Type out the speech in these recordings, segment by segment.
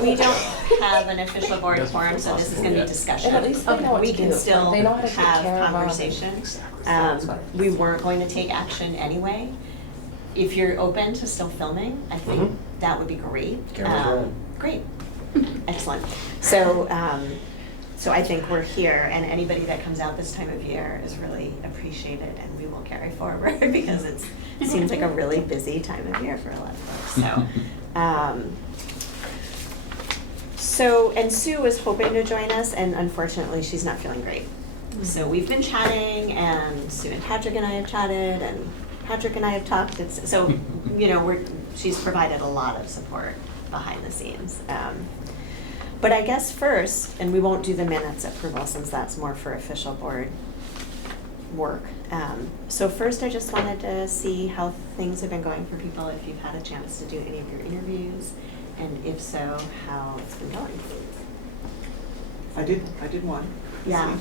We don't have an official board quorum, so this is going to be discussion. And at least they know what We to can do. still They know how to take have care of conversation. That's We weren't going to take action anyway. If you're open to still filming, I think that would be great. Camera's rolling. Great, excellent. So, so I think we're here, and anybody that comes out this time of year is really appreciated, and we will carry forward because it seems like a really busy time of year for a lot of folks. So, and Sue was hoping to join us, and unfortunately, she's not feeling great. So we've been chatting, and Sue and Patrick and I have chatted, and Patrick and I have talked. So, you know, she's provided a lot of support behind the scenes. But I guess first, and we won't do the minutes approval since that's more for official board work. So first, I just wanted to see how things have been going for people, if you've had a chance to do any of your interviews, and if so, how it's been going. I did one. Yeah. And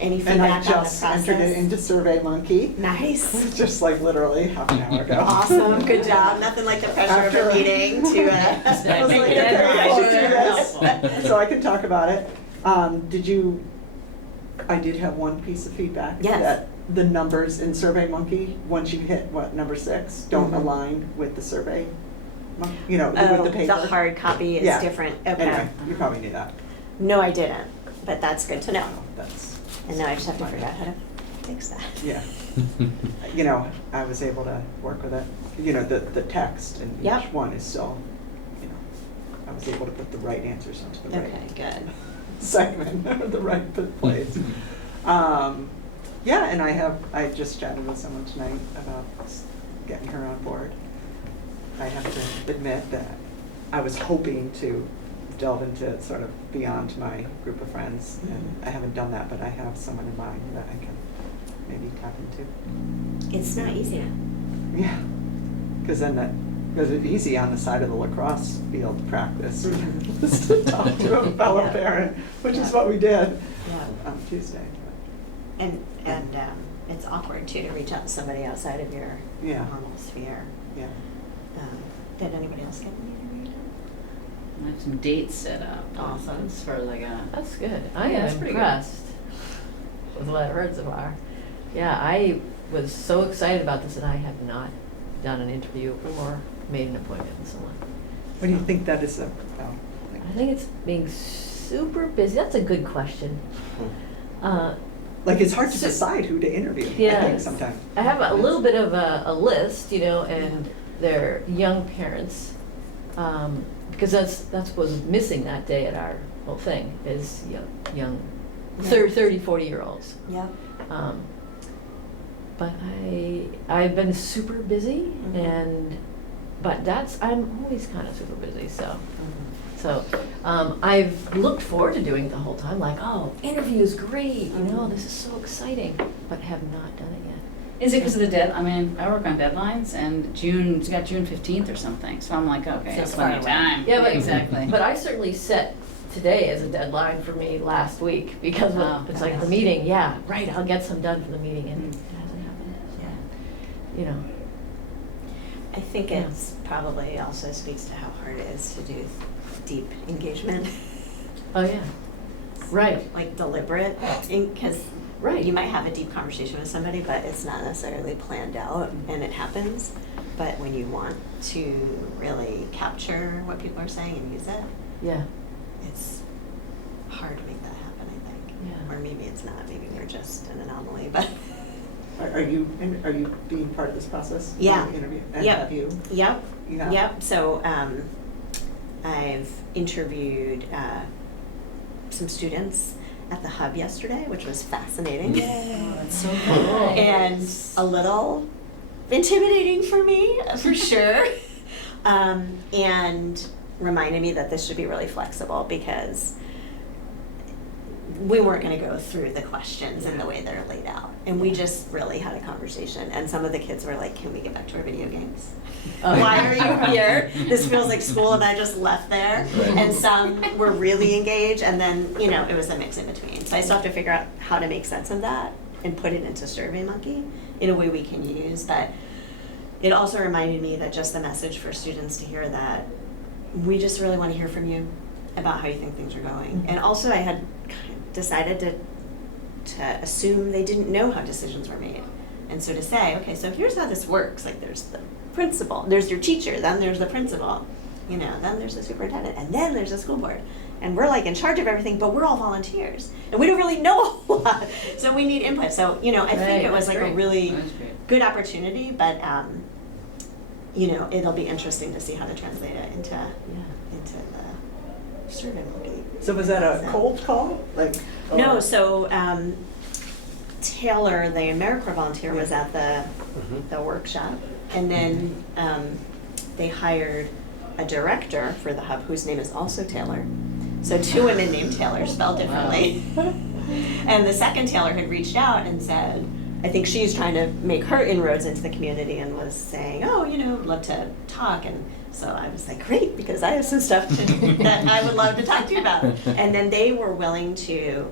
Any I feedback on the just entered it process? into SurveyMonkey. Nice. Just like literally half an hour ago. Awesome, good job. Nothing like the pressure of a meeting to I was like, make it okay, I should do right. this. So I can talk about it. I did have one piece of feedback. Yes. That the numbers in SurveyMonkey, once you hit, number 6, don't Mhm. align with the survey, with the paper. The hard copy is Yeah. different, okay. Anyway, you probably knew that. No, I didn't, but that's good to know. That's, And now I just have to figure out how to fix that. yeah. I was able to work with it. The text in Yep. each one is still, I was able to put the right answers into the right Okay, good. segment, or the right place. Yeah, and I just chatted with someone tonight about getting her on board. I have to admit that I was hoping to delve into it sort of beyond my group of friends, and I haven't done that, but I have someone in mind that I can maybe tap into. It's not easy. Yeah, because it's easy on the side of the lacrosse field practice, Mhm. just to talk to a fellow Yeah. parent, which is Yeah. what we did Yeah. on Tuesday. And it's awkward too to reach out to somebody outside of your Yeah. normal sphere. Yeah. Did anybody else get an interview? I have some dates set up. Awesome. It's for like a. That's good. I Yeah, am that's pretty good. impressed with what I've heard so far. Yeah, I was so excited about this, and I have not done an interview or made an appointment with someone. What do you think that is about? I think it's being super busy. That's a good question. Like, it's hard to So- decide who to interview, I Yeah. think, sometimes. I have a little bit of a list, and they're young parents, because that's what was missing that day at our whole thing, is young 30, 40-year-olds. Yep. But I've been super busy, Mhm. but I'm always kind of super busy, so. So I've looked forward to doing it the whole time, like, oh, interview's great, this is so exciting, but have not done it yet. Is it because of the dead? I mean, I work on deadlines, and it's got June 15th or something. So I'm like, okay, So it's it's plenty far of away. time. Yeah, but exactly. But I certainly set today as a deadline for me last week, because Oh, it's like the nice. meeting, yeah, right, I'll get some done for the meeting, and Mm. it hasn't happened. Yeah. So, I think Yeah. it's probably also speaks to how hard it is to do deep engagement. Oh, yeah, right, Like deliberate, because right. you might have a deep conversation with somebody, but it's not necessarily planned out, and it happens. But when you want to really capture what people are saying and use it, Yeah, it's hard to make that happen, I think. Yeah. Or maybe it's not, maybe we're just an anomaly, but. Are you being part of this process? Yeah. The interview? And Yep. have you? Yep, Yeah. yep, so I've interviewed some students at the Hub yesterday, which was fascinating. Oh, that's so cool. And a little intimidating for me, for sure. And reminded me that this should be really flexible, because we weren't going to go through the questions in the way they're laid out. And we just really had a conversation. And some of the kids were like, can we get back to our video games? Why are you here? This feels like school and I just left there. And some were really engaged, and then, it was a mix in between. So I still have to figure out how to make sense of that and put it into SurveyMonkey in a way we can use. But it also reminded me that just the message for students to hear that we just really want to hear from you about how you think things are going. And also I had decided to assume they didn't know how decisions were made. And so to say, okay, so here's how this works. Like there's the principal, there's your teacher, then there's the principal, you know, then there's the superintendent, and then there's the school board. And we're like in charge of everything, but we're all volunteers. And we don't really know a whole lot. So we need input. So, you know, I think it was like a really good opportunity, but you know, it'll be interesting to see how to translate it into the survey monkey. So was that a cold call? Like No, so Taylor, the AmeriCorps volunteer, was at the workshop, and then they hired a director for the hub whose name is also Taylor. So 2 women named Taylor, spelled differently. And the second Taylor had reached out and said, I think she's trying to make her inroads into the community and was saying, oh, you know, I'd love to talk. And so I was like, great, because I have some stuff that I would love to talk to you about. And then they were willing to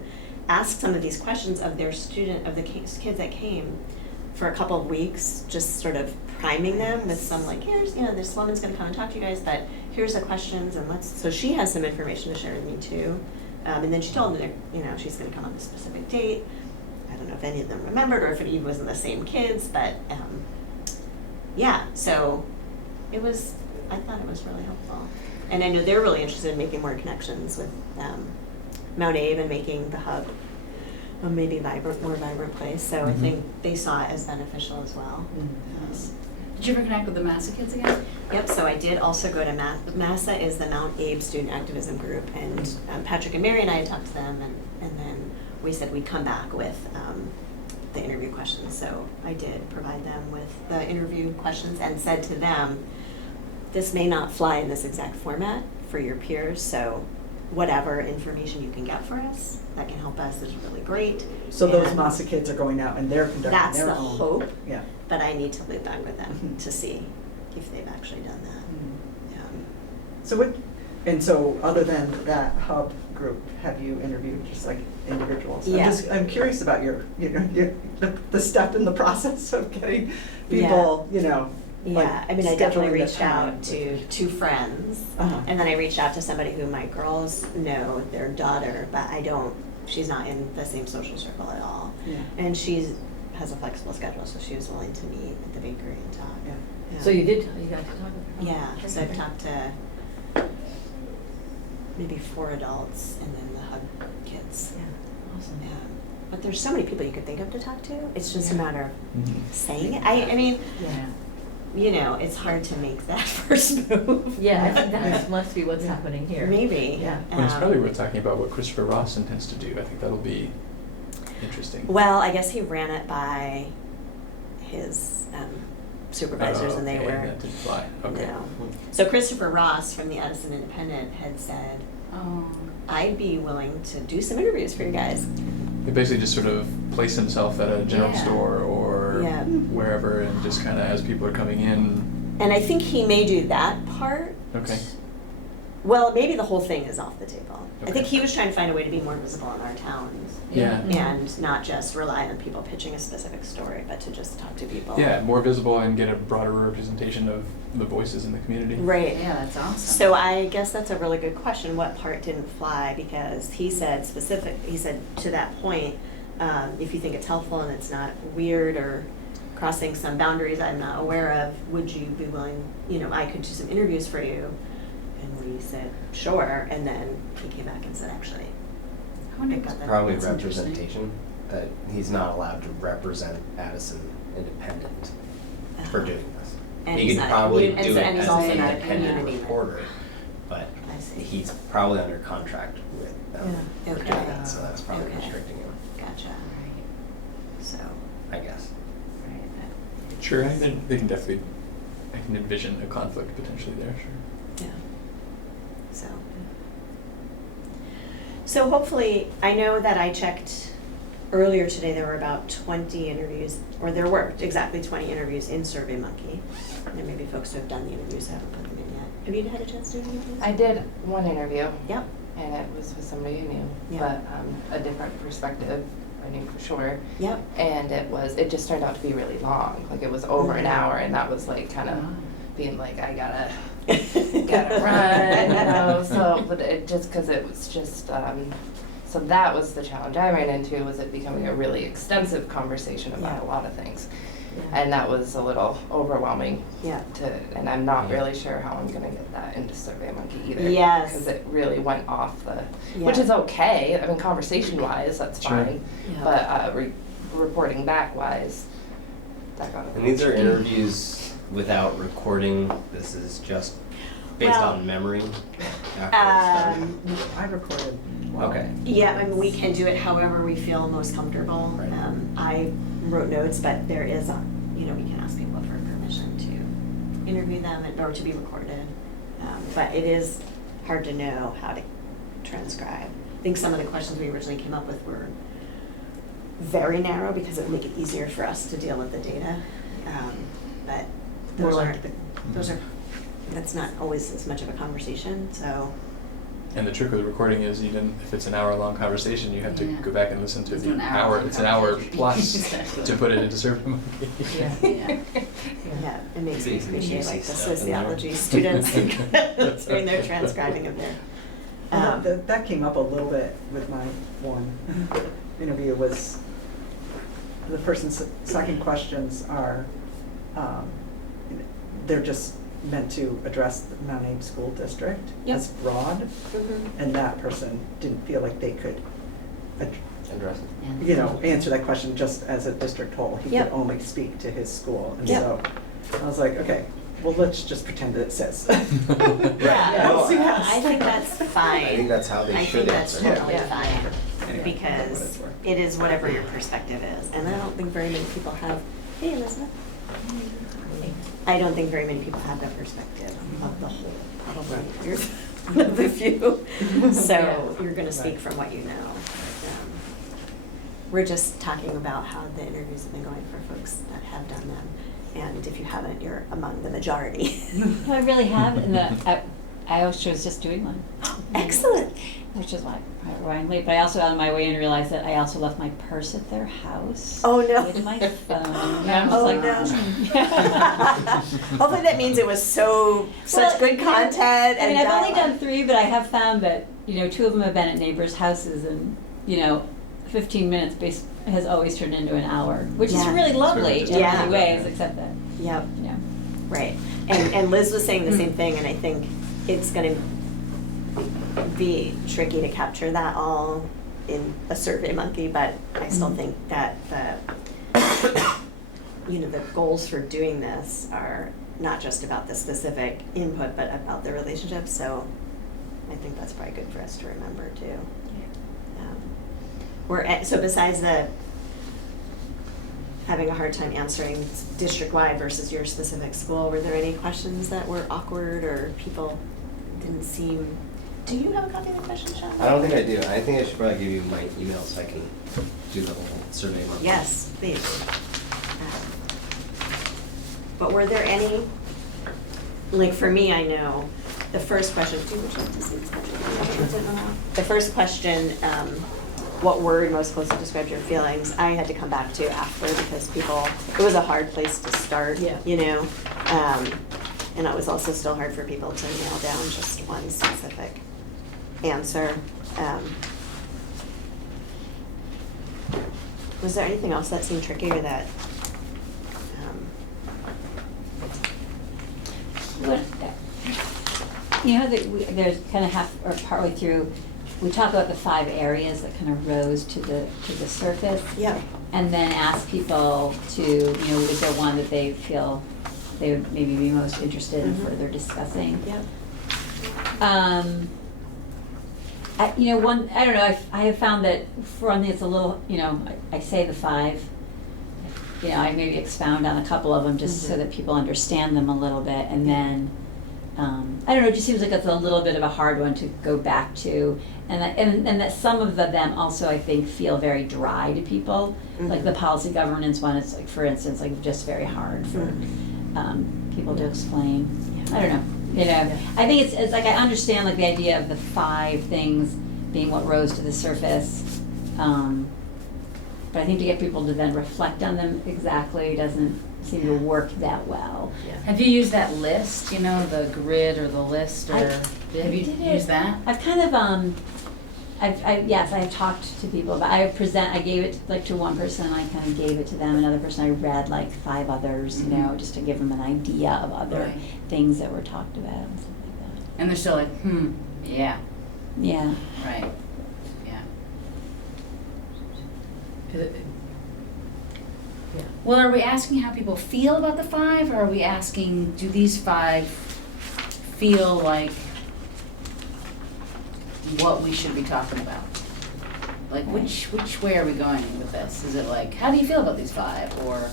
ask some of these questions of their of the kids that came for a couple of weeks, just sort of priming them with some like, here's, you know, this woman's gonna come and talk to you guys, but here's the questions, and so she has some information to share with me too. And then she told them that, you know, she's gonna come on a specific date. I don't know if any of them remembered or if it even wasn't the same kids, but yeah, so I thought it was really helpful. And I know they're really interested in making more connections with Mount Abe and making the hub a maybe more vibrant place. So I think they saw it as beneficial as well. Did you ever connect with the Massa kids again? Yep, so I did also go to Massa is the Mount Abe Student Activism Group, and Patrick and Mary and I had talked to them, and then we said we'd come back with the interview questions. So I did provide them with the interview questions and said to them, this may not fly in this exact format for your peers, so whatever information you can get for us that can help us is really great. So those And Massa kids are going out and they're conducting that's their the own. hope. Yeah. But I need to loop back with them to see if they've actually done that. So other than that hub group, have you interviewed just like individuals? Yeah. I'm curious about your the step in the process of getting people, you know. Yeah, like I mean, I definitely scheduling the reached out time. to 2 friends, Uh-huh. and then I reached out to somebody who my girls know, their daughter, but she's not in the same social circle at all. Yeah. And she has a flexible schedule, so she was willing to meet at the bakery and talk. Yeah. Yeah. So you got to talk with her? Yeah, so I've talked to maybe 4 adults and then the hub kids. Yeah, awesome. Yeah. But there's so many people you could think of to talk to. It's just a Yeah. matter of saying it. I mean, Yeah. you know, it's hard to make that first move. Yeah, I think that must be what's happening here. Maybe. Yeah. Well, it's probably worth talking about what Christopher Ross intends to do. I think that'll be interesting. Well, I guess he ran it by his supervisors, and they okay, were that didn't fly. Okay. no. So Christopher Ross from the Edison Independent had said, Oh. I'd be willing to do some interviews for you guys. He basically just sort of placed himself at a general Yeah. store or Yeah. wherever, and just kind of as people are coming in. And I think he may do that part. Okay. Well, maybe the whole thing is off the table. I think Okay. he was trying to find a way to be more visible in our towns. Yeah. And not just rely on people pitching a specific story, but to just talk to people. Yeah, more visible and get a broader representation of the voices in the community. Right. Yeah, that's awesome. So I guess that's a really good question. What part didn't fly? Because he said to that point, if you think it's helpful and it's not weird or crossing some boundaries I'm not aware of, would you be willing, you know, I could do some interviews for you? And we said, sure. And then he came back and said, actually, I wonder I got if- that. Probably That's interesting. representation, that he's not allowed to represent Addison Independent for doing this. And He he's could not- probably and do so- it and he's as also an not a independent community reporter, but I see. he's probably under contract with them Yeah. for Okay. doing that, so that's probably Okay. restricting him, Gotcha. So, I guess. Sure, I think they can definitely, I can envision a conflict potentially there, sure. yeah. So hopefully, I know that I checked earlier today, there were about 20 interviews, or there were exactly 20 interviews in SurveyMonkey. And maybe folks who have done the interviews haven't put them in yet. Have you had a chance to do the interviews? I did one interview, Yep. and it was with somebody I knew, Yeah. but a different perspective, I knew for sure. Yep. And it just turned out to be really long. Like, it was over an Mhm. hour, and that was like kind of Wow. being like, I gotta gotta run, you know, so, but it just, cause it was just, so that was the challenge I ran into, was it becoming a really extensive conversation about Yeah. a lot of things. Yeah. And that was a little overwhelming Yeah. and I'm not Yeah. really sure how I'm gonna get that into SurveyMonkey either. Yes. Because it really went off which Yeah. is okay, I mean, conversation wise, that's Sure. fine. Yeah. But, reporting back wise, that got. And these are interviews without recording, this is just based Well, on memory after it's done? I recorded. Okay. Yeah, I mean, we can do it however we feel most comfortable. Right. I wrote notes, but there is we can ask people for permission to interview them or to be recorded. But it is hard to know how to transcribe. I think some of the questions we originally came up with were very narrow because it would make it easier for us to deal with the data. But More those like aren't, that's not always as much of a conversation, so. And the trick with recording is if it's an hour-long conversation, you have to Yeah. go back and listen to It's the an hour. hour-long It's an hour conversation. plus Exactly. to put it into SurveyMonkey. Yeah, yeah. Yeah, it makes me Big appreciate juicy like the stuff in there. sociology students doing their transcribing of their. That came up a little bit with my one interview was, the person's second questions are, they're just meant to address the Mount Abe School District Yep. as broad, and that person didn't feel like they could, Address it. you know, answer that question just as a district whole. He Yep. could only speak to his school, and Yep. so I was like, okay, well, let's just pretend that it says. Yeah, We'll see how it I think that's fine. I think that's how they I should think that's answer. totally Yeah. fine, Anyway, because what it's worth. it is whatever your perspective is, and I don't think very many people have, hey Elizabeth. I don't think very many people have that perspective of the whole, probably you're one of the few, so you're gonna speak from what you know. We're just talking about how the interviews have been going for folks that have done them, and if you haven't, you're among the majority. I really have, and I also was just doing one. Excellent. Which is why I ran late, but I also on my way in realized that I also left my purse at their house. Oh, no. With my phone. Yeah, I'm just Oh, like, no. Hopefully that means it was such good content. I mean, I've and only done 3, but I have found that, 2 of them have been at neighbors' houses, and, 15 minutes has always turned into an hour, which is Yeah. really lovely in Yeah. many ways, except that, Yep, you know. right. And Liz was saying the same thing, and I think it's going to be tricky to capture that all in a SurveyMonkey, but I still think that the goals for doing this are not just about the specific input, but about the relationship. So I think that's probably good for us to remember too. So besides having a hard time answering district-wide versus your specific school, were there any questions that were awkward or people didn't seem? Do you have a copy of the question, Sean? I don't think I do. I think I should probably give you my email so I can do the whole survey month. Yes, please. But were there any, like for me, I know, the first question, would you like to see this question? The first question, what word most closely describes your feelings, I had to come back to after because it was a hard place to start, Yeah. And it was also still hard for people to nail down just one specific answer. Was there anything else that seemed tricky or that? There's kind of half or partway through, we talk about the 5 areas that kind of rose to the surface. Yeah. And then ask people to, is there one that they feel they would maybe be most interested in Mhm. further discussing? Yep. I don't know, I have found that for one thing, it's a little, I say the 5, I maybe expound on a couple of them just so Mhm. that people understand them a little bit, and then, I don't know, it just seems like it's a little bit of a hard one to go back to, and that some of them also, I think, feel very dry to people. Like the Mhm. policy governance one, it's like, for instance, like just very hard for people to explain. I don't know. I think it's like I understand like the idea of the 5 things being what rose to the surface, but I think to get people to then reflect on them exactly doesn't seem to work that well. Have you used that list, you know, the grid or the list, or have you did it. used that? I've kind of, yes, I've talked to people about, I gave it like to one person, I kind of gave it to them, another person I read like 5 others, you know, just to give them an idea of other Right. things that were talked about and stuff like And they're still like, yeah, that. Yeah. right, yeah. 'Cause it- yeah. Well, are we asking how people feel about the 5, or are we asking, do these 5 feel like what we should be talking about? Like, which way are we going with this? Is it like, how do you feel about these 5, or,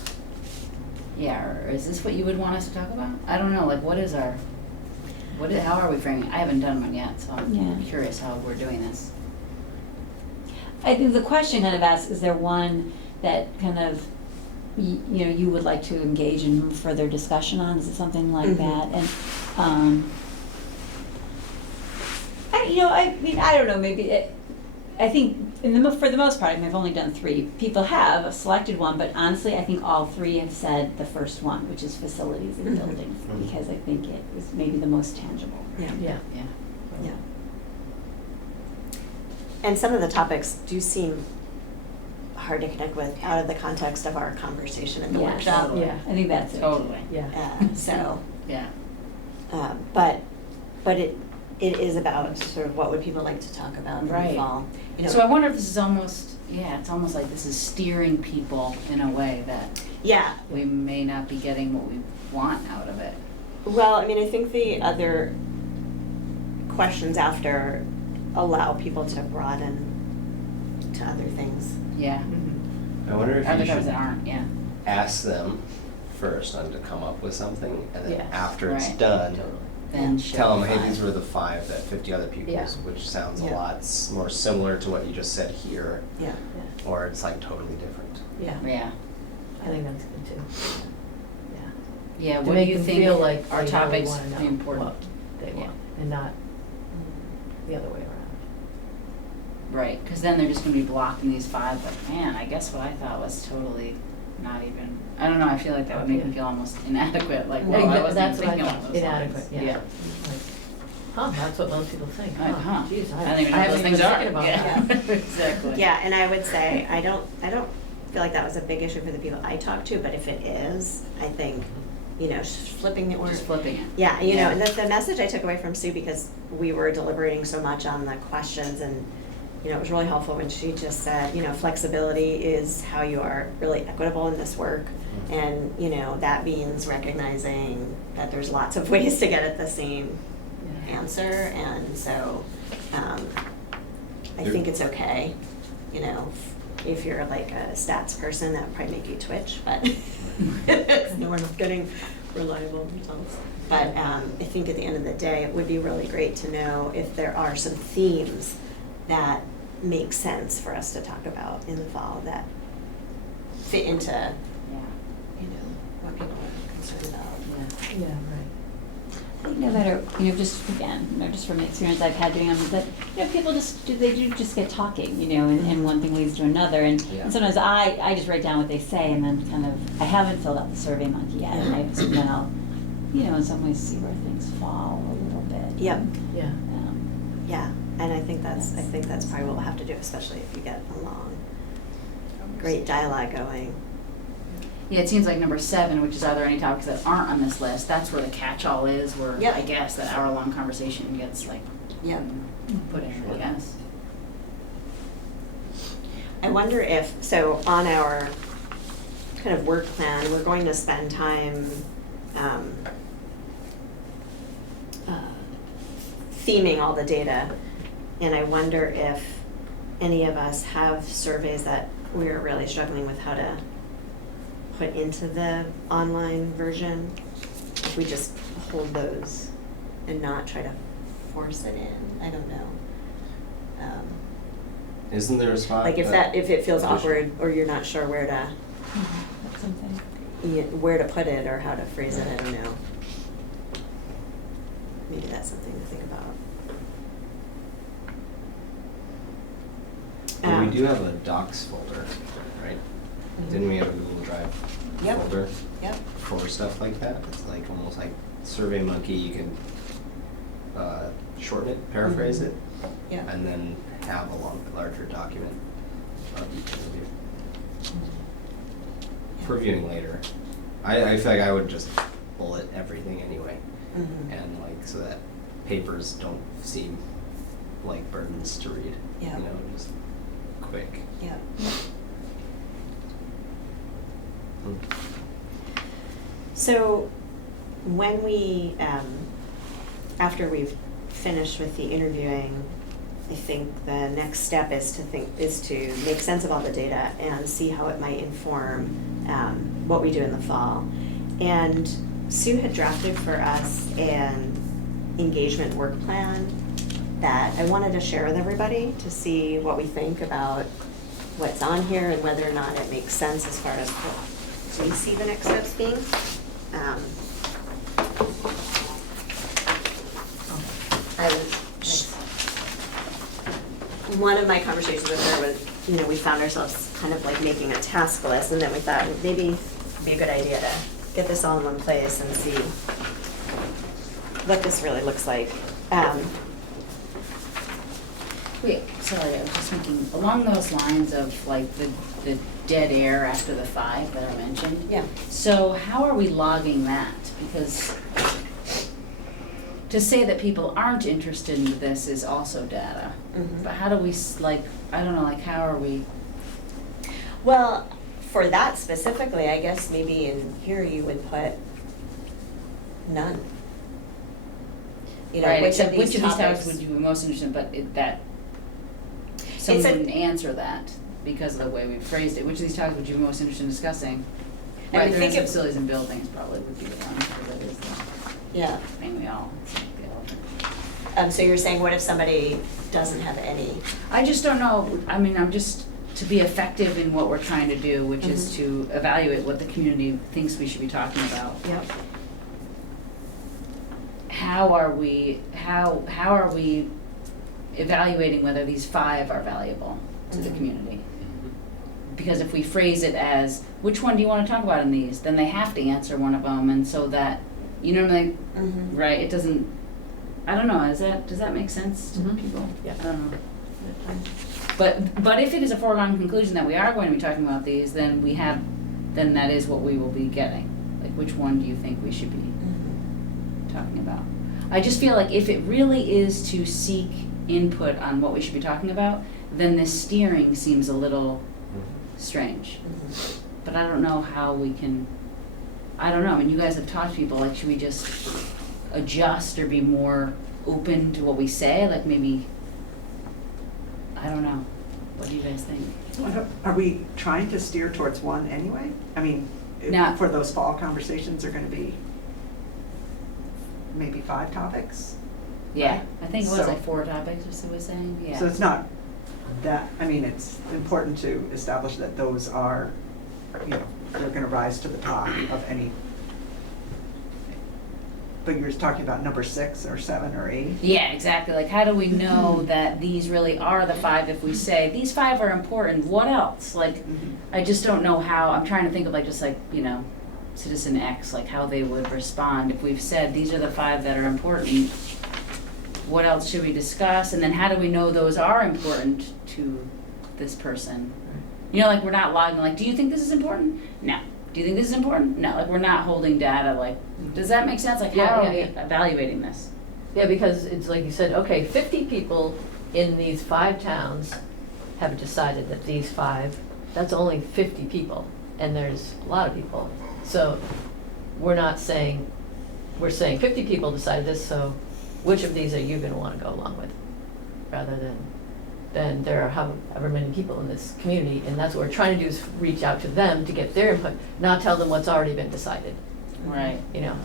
yeah, or is this what you would want us to talk about? I don't know, like, how are we framing it? I haven't done one yet, so I'm Yeah. curious how we're doing this. I think the question kind of asks, is there one that kind of, you know, you would like to engage in further discussion on? Is it something like Mhm. that? And, I mean, I don't know, I think for the most part, I mean, I've only done 3. People have selected one, but honestly, I think all 3 have said the first one, which is facilities and Mhm. buildings, because I think it was maybe the most tangible. Yeah. Yeah. Yeah. Yeah. And some of the topics do seem hard to connect with out of the context of our conversation in the Yes. workshop. Yeah. I think that's it. Totally, Yeah. So, yeah. but it is about sort of what would people like to talk about in the Right. fall. You know, So I wonder if this is almost, it's almost like this is steering people in a way that yeah. we may not be getting what we want out of it. Well, I mean, I think the other questions after allow people to broaden to other things. Yeah. I wonder if Other you times should that aren't, yeah. ask them first on to come up with something, and then Yes. after it's Right. done, Totally. Then tell them, show hey, these 5. were the 5 that 50 other people Yeah. used, which sounds a Yeah. lot more similar to what you just said here, Yeah. Yeah. or it's like totally different. Yeah. Yeah. I think that's good too. Yeah. Yeah, To what do make you them think feel like our they topics really wanna be know important? what they Yeah. want, and not the other way around. Right, because then they're just gonna be blocking these 5, but man, I guess what I thought was totally not even, I don't know, I feel like that would make them feel almost inadequate, like, well, I wasn't even That's what I thinking along thought, those inadequate, lines. yeah. Like, huh, that's what most people think, Like, huh, Geez, I don't even know what those things been are. thinking about Yeah, that. exactly. Yeah, and I would say, I don't feel like that was a big issue for the people I talked to, but if it is, I think, you know, flipping the order. Just flipping it. Yeah, you know, Yeah. and the message I took away from Sue, because we were deliberating so much on the questions, and, you know, it was really helpful when she just said, you know, flexibility is how you are really equitable in this work. And, you know, that means recognizing that there's lots of ways to get at the same answer, and so, I think it's okay, you know, if you're like a stats person, that would probably make you twitch, but we're not getting reliable results. But I think at the end of the day, it would be really great to know if there are some themes that make sense for us to talk about in the fall that fit into, Yeah. you know, what people are concerned about. Yeah, right. I think no matter, you know, just again, you know, just from the experience I've had doing them, is that, you know, people they do just get talking, you know, and one thing leads to another, and sometimes I just write down what they say, and then kind of, I haven't filled out the Survey Monkey yet, and so then I'll, you know, in some ways see where things fall a little bit. Yep. Yeah. Yeah, and I think that's probably what we'll have to do, especially if you get a long, great dialogue going. Yeah, it seems like number 7, which is are there any topics that aren't on this list, that's where the catch-all is, where Yep. I guess that hour-long conversation gets like Yep. put in, I guess. I wonder if, so on our kind of work plan, we're going to spend time theming all the data, and I wonder if any of us have surveys that we're really struggling with how to put into the online version. If we just hold those and not try to force it in, I don't know. Isn't there a spot? Like if it feels additional- awkward, or you're not sure where to, That's something. where to put it or how to phrase it, I don't know. Maybe that's something to think about. Well, we do have a docs folder, right? Didn't we have a Google Drive Yep. folder? Yep. for stuff like that. It's like almost like SurveyMonkey, you can shorten it, paraphrase it, Yeah. and then have a larger document of each interview for viewing later. I feel like I would just bullet everything anyway, Mhm. and like so that papers don't seem like burdens to read. Yeah. You know, just quick. Yeah. Hmm. So when we, after we've finished with the interviewing, I think the next step is to make sense of all the data and see how it might inform what we do in the fall. And Sue had drafted for us an engagement work plan that I wanted to share with everybody to see what we think about what's on here and whether or not it makes sense as far as what we see the next steps being. I was, one of my conversations with her was, you know, we found ourselves kind of like making a task list, and then we thought maybe it'd be a good idea to get this all in one place and see what this really looks like. Wait, sorry, I was just thinking, along those lines of like the dead air after the 5 that I mentioned. Yeah. So how are we logging that? Because to say that people aren't interested in this is also data. Mhm. But how do we, I don't know, how are we? Well, for that specifically, I guess maybe in here you would put none. You know, Right, which except of these topics topics would you be most interested in, but someone It's a- wouldn't answer that because of the way we phrased it. Which of these topics would you be most interested in discussing? I Right, mean, there think is of- facilities and buildings probably would be the one, because that is Yeah. the thing we all, it's like the elephant. So you're saying, what if somebody doesn't have any? I just don't know, I mean, I'm just, to be effective in what we're trying to do, which is Mhm. to evaluate what the community thinks we should be talking about. Yep. How are we evaluating whether these 5 are valuable to the Mhm. community? Because if we phrase it as, which one do you wanna talk about in these, then they have to answer one of them, and so that, you know what I mean? Mm-hmm. Right, it doesn't, I don't know, does that make sense to Mhm. people? Yeah. I don't know. But if it is a foregone conclusion that we are going to be talking about these, then then that is what we will be getting. Like, which one do you think we should be Mm-hmm. talking about? I just feel like if it really is to seek input on what we should be talking about, then this steering seems a little strange. Mm-hmm. But I don't know how we can, I don't know, I mean, you guys have talked to people, like, should we just adjust or be more open to what we say? Like, maybe, I don't know. What do you guys think? Are we trying to steer towards one anyway? I mean, Not- for those fall conversations are gonna be maybe 5 topics? Yeah, I think it was So- like 4 topics, or so we're saying, yeah. So it's not that, I mean, it's important to establish that those are, you know, they're gonna rise to the top of any. But you're talking about number 6 or 7 or 8? Yeah, exactly. Like, how do we know that these really are the 5 if we say, these 5 are important, what else? Like, I just don't know how, I'm trying to think of like, just like, you know, Citizen X, like how they would respond if we've said, these are the 5 that are important. What else should we discuss? And then how do we know those are important to this person? You know, like, we're not logging, like, do you think this is important? No. Do you think this is important? No. Like, we're not holding data, like, does that make sense? Like, how Yeah, are yeah, we yeah. evaluating this? Yeah, because it's like you said, okay, 50 people in these 5 towns have decided that these 5, that's only 50 people, and there's a lot of people. So we're not saying, we're saying 50 people decided this, so which of these are you gonna wanna go along with? Rather than there are however many people in this community, and that's what we're trying to do, is reach out to them to get their input, not tell them what's already been decided. Right. You know,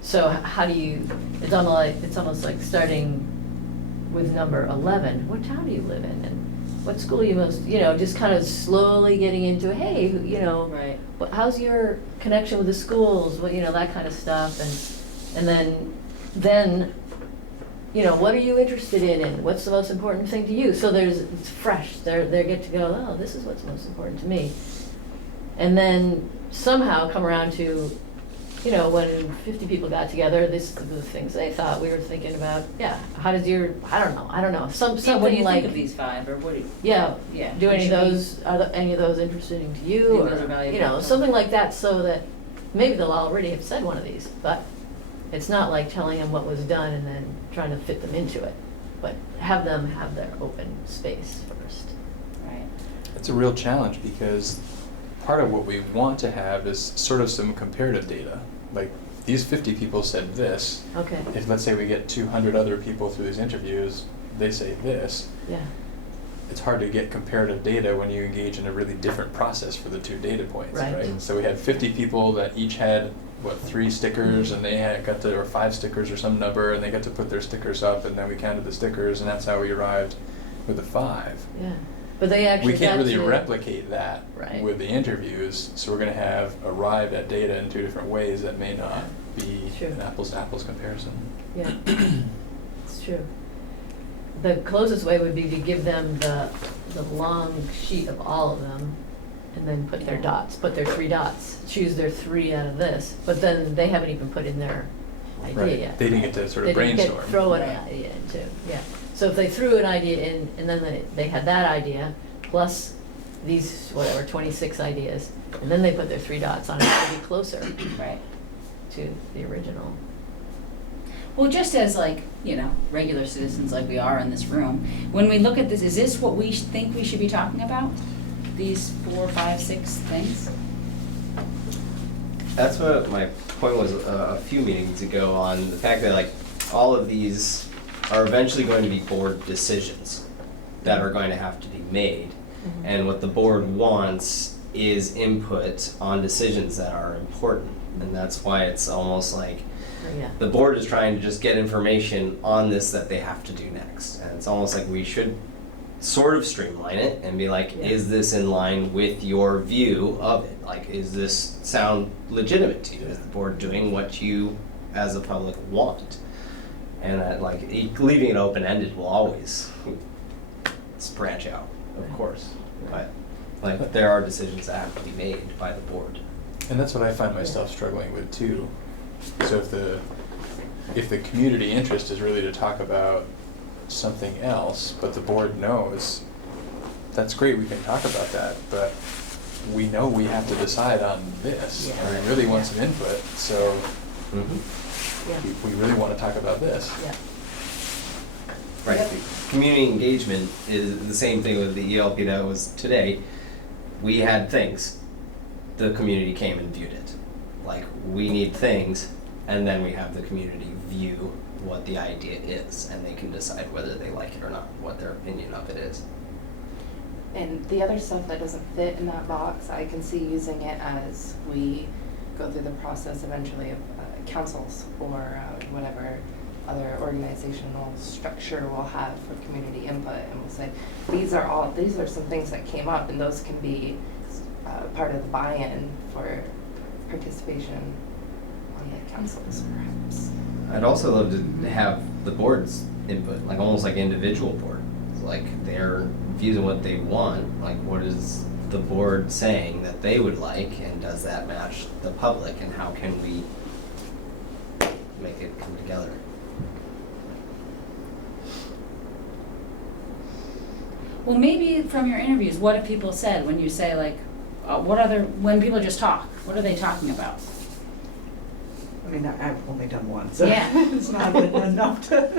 so how do you, it's almost like starting with number 11, what town do you live in, and what school you most, you know, just kind of slowly getting into, hey, you know, Right. how's your connection with the schools, what, you know, that kind of stuff, and then, you know, what are you interested in, and what's the most important thing to you? So it's fresh, they get to go, oh, this is what's most important to me. and then somehow come around to, you know, when 50 people got together, this are the things they thought. We were thinking about, yeah, how does your, I don't know, Yeah, what do something you like, think of these 5, or what do you? yeah, Yeah. do any of should we- those, any of those interesting to you? Think Or, those are valuable? you know, something like that, so that maybe they'll already have said one of these, but it's not like telling them what was done and then trying to fit them into it, but have them have their open space first. Right. It's a real challenge because part of what we want to have is sort of some comparative data. Like, these 50 people said this. Okay, If, let's say, we get 200 other people through these interviews, they say this. yeah, It's hard to get comparative data when you engage in a really different process for the 2 data points, Right. right? So we had 50 people that each had, 3 stickers, and they had got to, or 5 stickers or some number, and they got to put their stickers up, and then we counted the stickers, and that's how we arrived with the 5. yeah. But they actually We can't got really to- replicate that Right. with the interviews, so we're gonna have arrived at data in 2 different ways that may not be True. an apples to apples comparison. Yeah, it's true. The closest way would be to give them the long sheet of all of them, and then put their dots, put their 3 dots, choose their 3 out of this, but then they haven't even put in their idea Right. yet. They didn't get to sort of They didn't get- brainstorm. throw an Right. idea into, yeah. So if they threw an idea in, and then they had that idea, plus these, whatever, 26 ideas, and then they put their 3 dots on it, to be closer Right. to the original. Well, just as like, you know, regular citizens like we are in this room, when we look at this, is this what we think we should be talking about? These 4, 5, 6 things? That's what my point was a few meetings ago on the fact that like all of these are eventually going to be board decisions that are going to have to be made. And what the board wants is input on decisions that are important. And that's why it's almost like Oh, yeah. the board is trying to just get information on this that they have to do next. And it's almost like we should sort of streamline it and be like, Yeah. is this in line with your view of it? Like, is this sound legitimate to you? Is the board doing what you as a public want? And leaving it open-ended will always branch out, of Right. course. But like, there are decisions that have to be made by the board. And that's what I find myself struggling with too. So if the community interest is really to talk about something else, but the board knows, that's great, we can talk about that, but we know we have to decide on this, Yeah. and we really want some input, so Yeah, we really want to talk about this. yeah. Right. Yep. Community engagement is the same thing with the ELP that was today. We had things. The community came and viewed it. Like, we need things, and then we have the community view what the idea is, and they can decide whether they like it or not, what their opinion of it is. And the other stuff that doesn't fit in that box, I can see using it as we go through the process eventually of councils or whatever other organizational structure we'll have for community input, and we'll say, these are some things that came up, and those can be part of the buy-in for participation on the councils, perhaps. I'd also love to have the board's input, like almost like individual board. Like their views on what they want, like what is the board saying that they would like, and does that match the public, and how can we make it come together? Well, maybe from your interviews, what have people said when you say like, when people just talk, what are they talking about? I mean, I've only done one, so Yeah. it's not enough to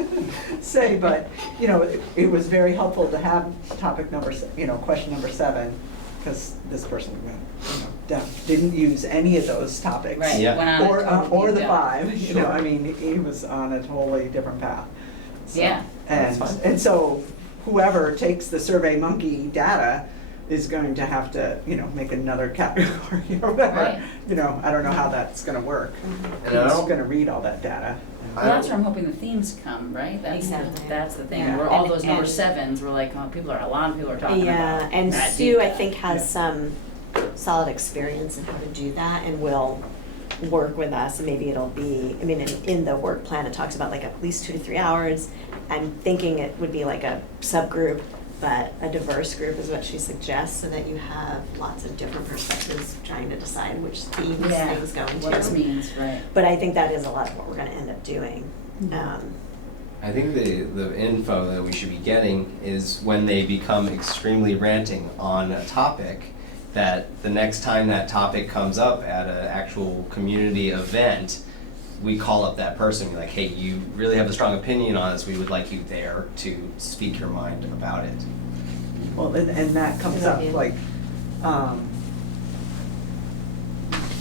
say, but, you know, it was very helpful to have topic question number 7, because this person, didn't use any of those topics. Right, Yeah. went on a total Or deep the dive. 5, you know, I mean, he was on a totally different path. So- Yeah. That's fine. And so whoever takes the SurveyMonkey data is going to have to, make another category or whatever. Right. I don't know how that's gonna work. And I Who's don't- gonna read all that data? Well, that's where I'm hoping the themes come, right? Exactly. That's the thing. Yeah. Where all And- those number and- 7s, we're like, a lot of people are talking Yeah, about. and that Sue, deep I dive. think, has Yeah. some solid experience in how to do that and will work with us. And maybe it'll be, in the work plan, it talks about like at least 2 to 3 hours. I'm thinking it would be like a subgroup but a diverse group is what she suggests, so that you have lots of different perspectives trying to decide which themes Yeah, things go into. what this means, right. But I think that is a lot of what we're gonna end up doing. I think the info that we should be getting is when they become extremely ranting on a topic, that the next time that topic comes up at an actual community event, we call up that person and be like, hey, you really have a strong opinion on this, we would like you there to speak your mind about it. Well, and that comes Good up, idea. like,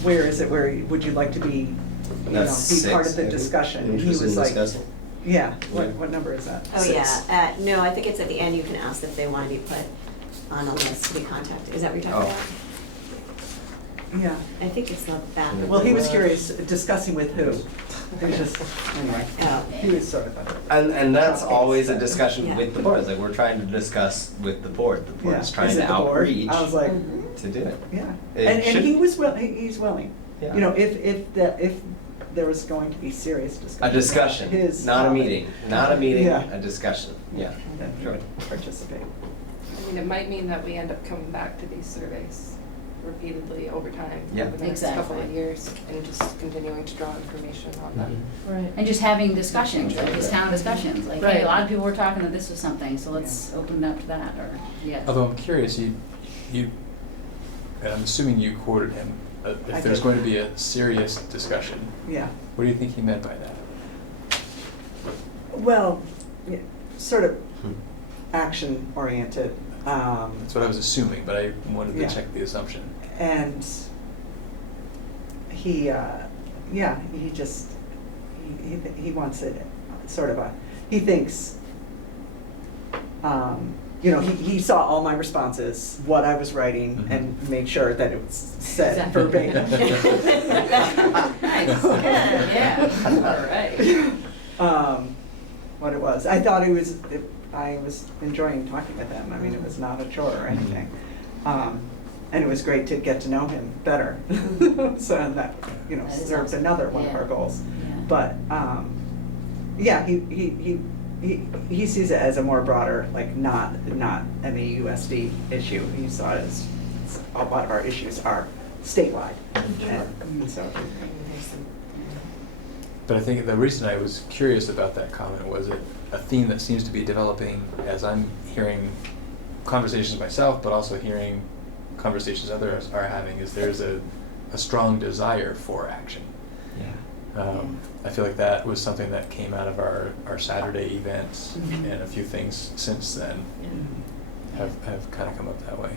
where is it, where would you like to be, you know, That's be part 6, of the I think. discussion? And he Interested was in like, discussing. yeah, Yeah. what number is that? Oh, 6. yeah, no, I think it's at the end, you can ask if they wanna be put on a list to be contacted, is that what you're talking Oh. about? Yeah, I think it's not that. well, he was curious, discussing with who? It was just, anyway, Oh. he was sort of, And that's Topics. always a discussion Yeah. with the board, it's like we're trying to discuss with the board, the board yeah. is trying Is to it the board? outreach I was like, to do it. yeah, It and should- he was he's willing. Yeah. You know, if there was going to be serious discussion. A discussion, his not a topic, meeting, not a meeting, Yeah. a discussion, yeah, Then he sure. would participate. I mean, it might mean that we end up coming back to these surveys repeatedly over time, Yeah. over the next couple of Exactly. years, and just continuing to draw information on them. Right. And just having discussions, like these town discussions, like, hey, Right. a lot of people were talking that this was something, so let's open it up to that, or, yeah. Although I'm curious, you, and I'm assuming you quoted him, I if there's did. going to be a serious discussion, Yeah, what do you think he meant by that? well, yeah, sort of Hmm. action-oriented. That's what I was assuming, but I wanted Yeah. to check the assumption. And he, yeah, he just, he wants it sort of he thinks, you know, he saw all my responses, what I was writing, Mhm. and made sure that it was said Exactly. verbatim. Nice, good, yeah, all right. What it was. I thought I was enjoying talking with him. I mean, it was not a chore or anything. And it was great to get to know him better. So, and that, you know, That is served awesome. another one of our Yeah. goals. Yeah. But, yeah, he sees it as a more broader, like, not MAUSD issue. He saw it as, a lot of our issues are statewide. And so, There's some- But I think the reason I was curious about that comment was a theme that seems to be developing as I'm hearing conversations myself, but also hearing conversations others are having, is there's a strong desire for action. Yeah. I feel like that was something that came out of our Saturday events, Mhm. and a few things since then have kind of come up that way.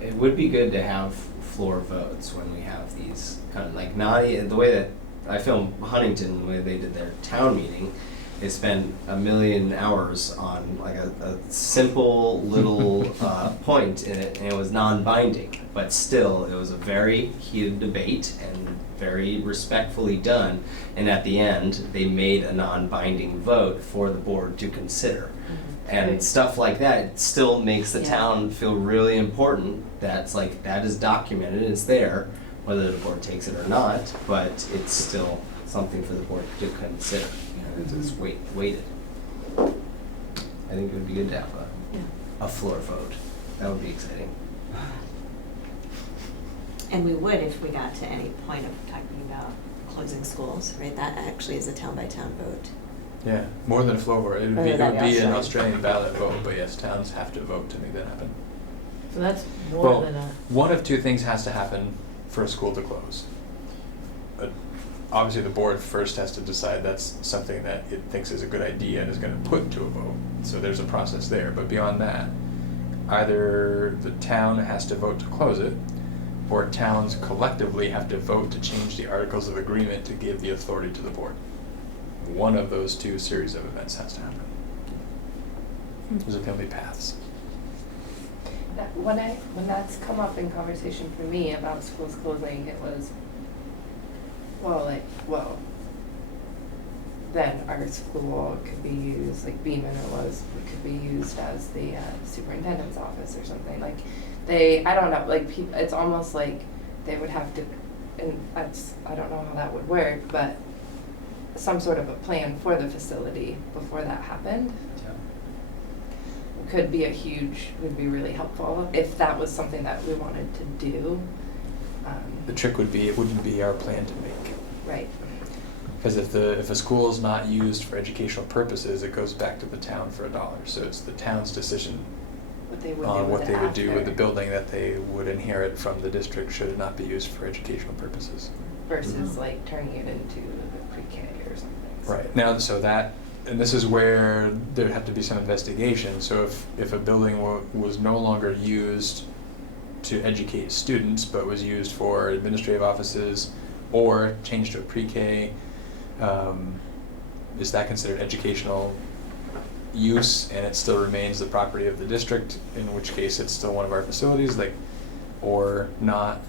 It would be good to have floor votes when we have these kind of, like, not the way that I feel Huntington, the way they did their town meeting, they spent 1,000,000 hours on like a simple little point in it, and it was non-binding, but still it was a very heated debate and very respectfully done, and at the end they made a non-binding vote for the board to consider. And stuff like that, it still makes the Yeah. town feel really important. That's like, that is documented, it's there, whether the board takes it or not, but it's still something for the board to consider. You know, it's weighted. I think it would be good to have a floor vote. That would be exciting. And we would if we got to any point of talking about closing schools, right? That actually is a town-by-town vote. Yeah, more than a floor vote. It would Or be, it that would be an Australian. Australian ballot vote, but yes, towns have to vote to make that happen. So that's more Well, than a, one of two things has to happen for a school to close. Obviously, the board first has to decide that's something that it thinks is a good idea and is gonna put to a vote. So there's a process there, but beyond that, either the town has to vote to close it, or towns collectively have to vote to change the articles of agreement to give the authority to the board. One of those two series of events has to happen. Those are the only paths. When that's come up in conversation for me about schools closing, it was, then our school could be used, like Beaman it could be used as the superintendent's office or something, like, I don't know, like, it's almost like they would have to, and I don't know how that would work, but some sort of a plan for the facility before that happened. would be really helpful if that was something that we wanted to do. The trick would be, it wouldn't be our plan to make. Right. Because if a school is not used for educational purposes, it goes back to the town for $1. So it's the town's decision What they would do on with what it they would do with the after building that they would inherit from the district should it not be used for educational purposes. versus like turning it into a pre-K or something. So- Right, now, so that, and this is where there'd have to be some investigation. So if a building was no longer used to educate students, but was used for administrative offices or changed to a pre-K, is that considered educational use and it still remains the property of the district, in which case it's still one of our facilities, like, or not?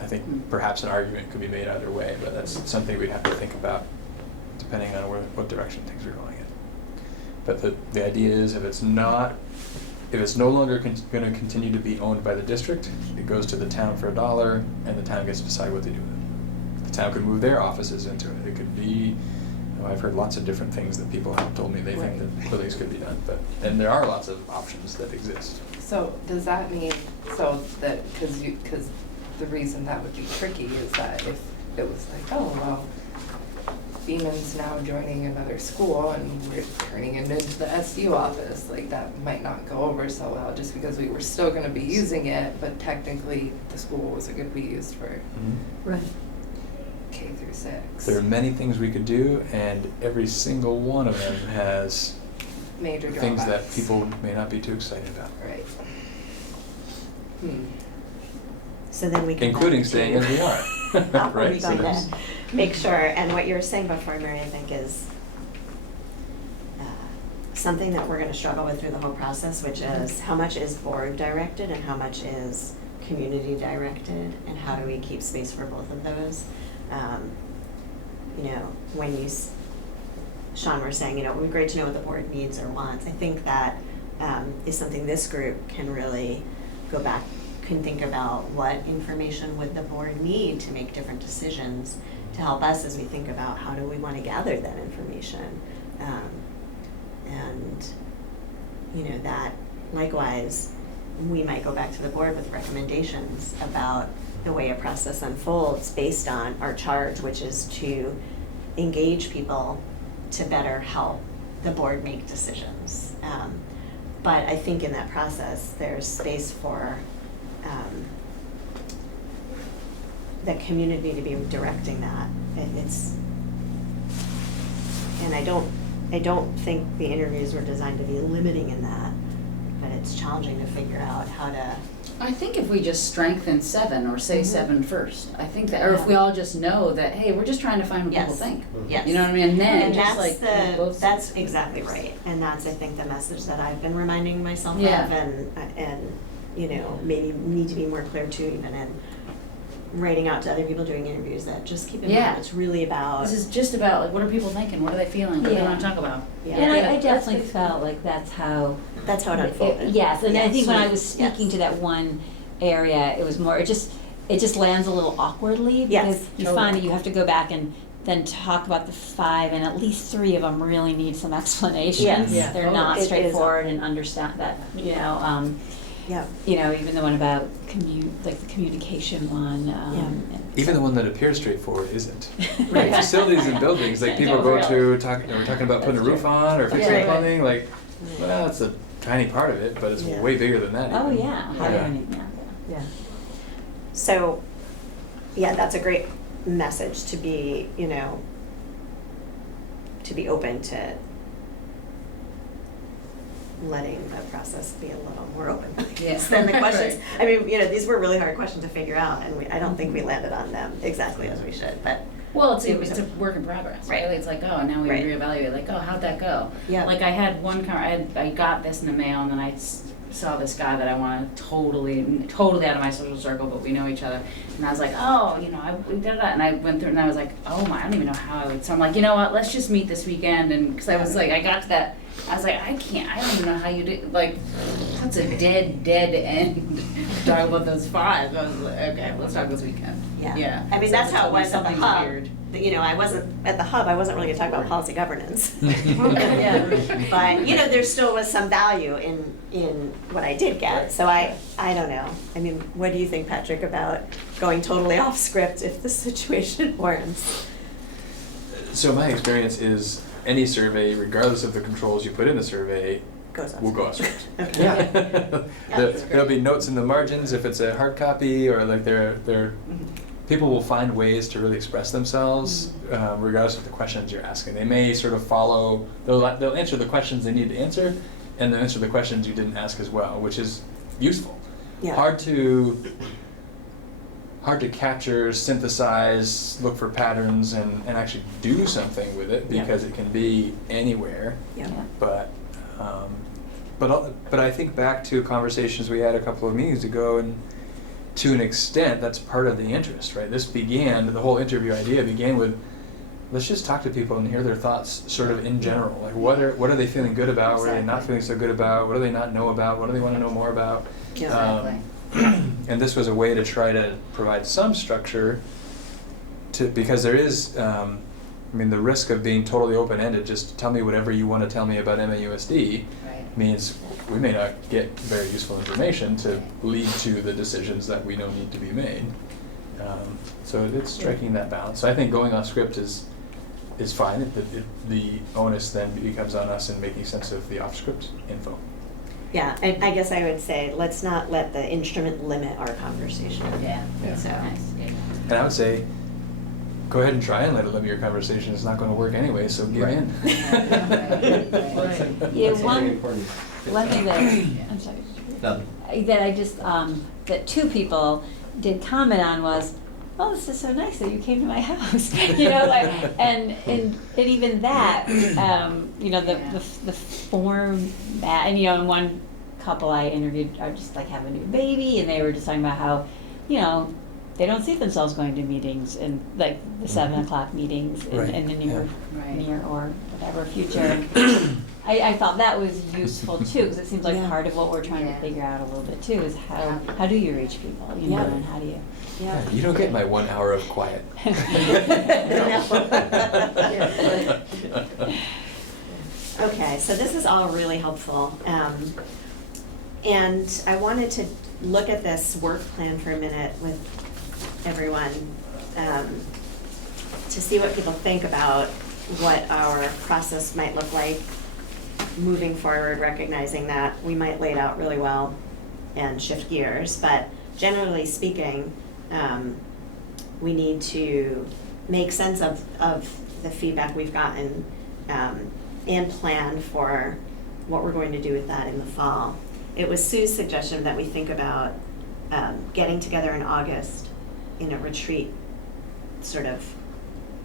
I think perhaps an argument could be made either way, but that's something we'd have to think about depending on what direction things are going in. But the idea is if it's no longer going to continue to be owned by the district, it goes to the town for $1 and the town gets to decide what they do with it. The town could move their offices into it. It could be, I've heard lots of different things that people have told me they think that buildings could be done, and there are lots of options that exist. So does that mean, because the reason that would be tricky is that if it was like, oh, well, Beeman's now joining another school and we're turning it into the SU office, like that might not go over so well just because we were still going to be using it, but technically the school wasn't going to be used for Right. K through 6. There are many things we could do, and every single one of them has Major things that drawbacks. people may not be too excited about. Right. So then we can. Including staying as we are, How are we right? So going there's- to make sure, and what you were saying before, Mary, I think is something that we're going to struggle with through the whole process, which is how much is board directed and how much is community directed, and how do we keep space for both of those? You know, when Sean were saying, you know, it would be great to know what the board needs or wants. I think that is something this group can really go back, can think about what information would the board need to make different decisions to help us as we think about how do we want to gather that information. And, you know, that likewise, we might go back to the board with recommendations about the way a process unfolds based on our charge, which is to engage people to better help the board make decisions. But I think in that process, there's space for the community to be directing that. And I don't think the interviews were designed to be limiting in that, but it's challenging to figure out how to. I think if we just strengthen 7 or say Mhm. 7 first, I think that, or if we all just know that, hey, we're just trying to find what people Yes. think. Yes. You know what I mean? And then And just that's like both that's sides. exactly right, and that's, I think, the message that I've been reminding myself Yeah. of, and you know, maybe need to be more clear too, even in writing out to other people doing interviews, that just keep in Yeah. mind, it's really about. This is just about like what are people thinking? What are they feeling? What do they Yeah. want to talk about? Yeah. And I That's definitely basically- felt like that's how. That's how it unfolded. Yes, and I think when I was Yes. speaking to that one area, it was more, it just lands a little awkwardly. Yes, Because you totally. find that you have to go back and then talk about the 5, and at least 3 of them really need some explanations. Yes. Yeah. They're Totally. not It is straightforward and understand that, Yeah. even the one about like the communication one. and Even so- the one that appears straightforward isn't. Right. Like facilities and buildings, like people No, go really. to, we're talking about putting a That's roof true. on or fixing Yeah. plumbing, like, well, it's a tiny part of it, but it's Yeah. way bigger than that Oh, even. yeah, how do you, Yeah. So, yeah, that's a great message to be, you know, to be open to letting the process be a little more open. Yeah. Than the questions, Right. I mean, you know, these were really hard questions to figure out, and I don't think we landed on them exactly as we should, but. Well, it's It was a work in progress, Right. right? It's like, oh, now we Right. reevaluate, like, oh, how'd that go? Yeah. Like I had I got this in the mail, and then I saw this guy that I want to totally out of my social circle, but we know each other. And I was like, oh, you know, we did that, and I went through, and I was like, oh my, I don't even know how I would. So I'm like, you know what? Let's just meet this weekend, and because I was like, I got to that I was like, I don't even know how you do, like, that's a dead end to talk about those 5. I was like, okay, let's talk this weekend. Yeah. I mean, So that's how it told me was at the something's hub. weird. You know, I wasn't, at the hub, I wasn't really gonna talk about policy governance. Yeah. But, you know, there still was some value in what I did get, so I don't know. I mean, what do you think, Patrick, about going totally off script if the situation warrants? So my experience is any survey, regardless of the controls you put in the survey, Goes off will go off script. script. Okay. Yeah. There'll be notes in the margins if it's a hard copy, or like people will find ways to really express themselves, regardless of the questions you're asking. They may sort of follow, they'll answer the questions they need to answer, and they'll answer the questions you didn't ask as well, which is useful. Yeah. Hard to capture, synthesize, look for patterns, and actually do something with it, Yeah. because it can be anywhere. Yeah. But I think back to conversations we had a couple of meetings ago, and to an extent, that's part of the interest, right? The whole interview idea began with, let's just talk to people and hear their thoughts sort of in general. Like, what are they feeling good about? What are they not Exactly. feeling so good about? What do they not know about? What do they want to know more about? Yeah. Exactly. And this was a way to try to provide some structure because there is, the risk of being totally open-ended, just tell me whatever you want to tell me about MAUSD, Right. means we may not get very useful information to lead to the decisions that we know need to be made. So it's striking that balance. So I think going off script is fine. The onus then becomes on us in making sense of the off-script info. Yeah, and I guess I would say, let's not let the instrument limit our conversation. Yeah. Yeah. So, Nice. Yeah. And I would say, go ahead and try and let it limit your conversation. It's not going to work anyway, so give Right. in. Right. Yeah, That's one- very important. One thing that, I'm sorry. Nothing. That I just, that 2 people did comment on was, oh, this is so nice that you came to my house, you know, like, and even that, you know, the format, and you know, and one couple I interviewed are just like have a new baby, and they were just talking about how, you know, they don't see themselves going to meetings and like the 7:00 meetings Right, in the near Right. or whatever future. I thought that was useful too, because it seems like Yeah. part of what we're trying to Yeah. figure out a little bit too is how do you reach people, you know, Yeah. and how do you? yeah. You don't get my 1 hour of quiet. Okay, so this is all really helpful. And I wanted to look at this work plan for a minute with everyone, to see what people think about what our process might look like moving forward, recognizing that we might lay it out really well and shift gears. But generally speaking, we need to make sense of the feedback we've gotten, and plan for what we're going to do with that in the fall. It was Sue's suggestion that we think about getting together in August in a retreat sort of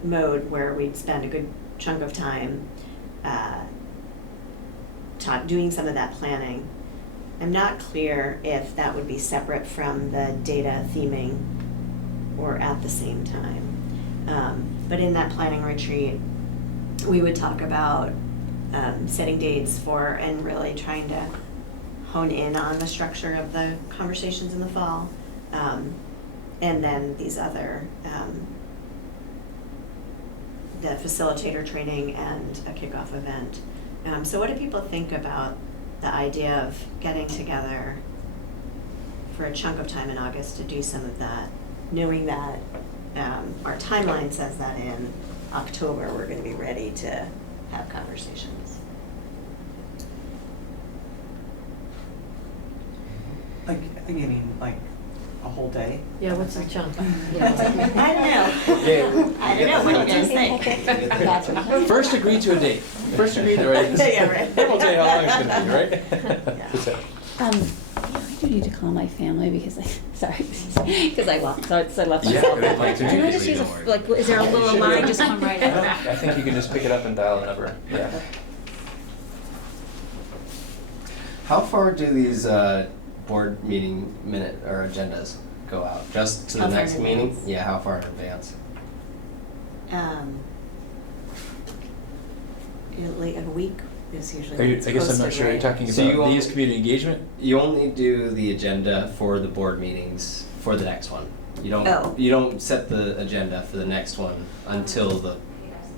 mode where we'd spend a good chunk of time doing some of that planning. I'm not clear if that would be separate from the data theming or at the same time. But in that planning retreat, we would talk about setting dates for and really trying to hone in on the structure of the conversations in the fall. And then these other, the facilitator training and a kickoff event. So what do people think about the idea of getting together for a chunk of time in August to do some of that, knowing that our timeline says that in October we're going to be ready to have conversations? Like, I mean, like, a whole day? Yeah, what's the chunk? I don't know. I don't know, what do you guys think? First agree to a date. First agree to, right? Yeah, right. Then we'll tell you how long it's gonna be, right? Yeah. What's that? I do need to call my family because because I walked, so I left my Yeah, cell they'd phone. like to Can I meet just you, use don't worry. like, is there a little Sure. line just come right No, up? I think you can just pick it up and dial a number, yeah. How far do these board meeting minute or agendas go out? Just to the How far next in meeting? advance? Yeah, how far in advance? Like a week is usually I when it's guess I'm not posted, sure, you're right? talking So you about want- these community engagement? You only do the agenda for the board meetings for the next one. You don't, Oh. you don't set the agenda for the next one until the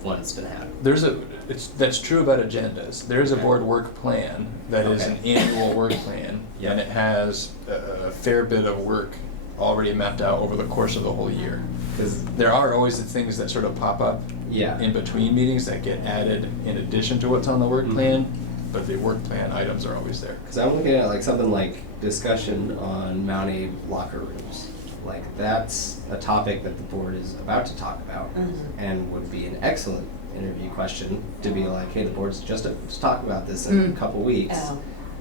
one's been had. That's true about agendas. There's a Okay. board work plan that is an Okay. annual work plan, Yeah. and it has a fair bit of work already mapped out over the course of the whole year. Because, There are always the things that sort of pop up yeah. in between meetings that get added in addition to what's on the work Mhm. plan, but the work plan items are always there. Because I'm looking at like something like discussion on Mount Abe locker rooms. Like that's a topic that the board is about to talk about Mhm. and would be an excellent interview question to be like, hey, the board's just to talk about this in a Mm. couple weeks. Oh,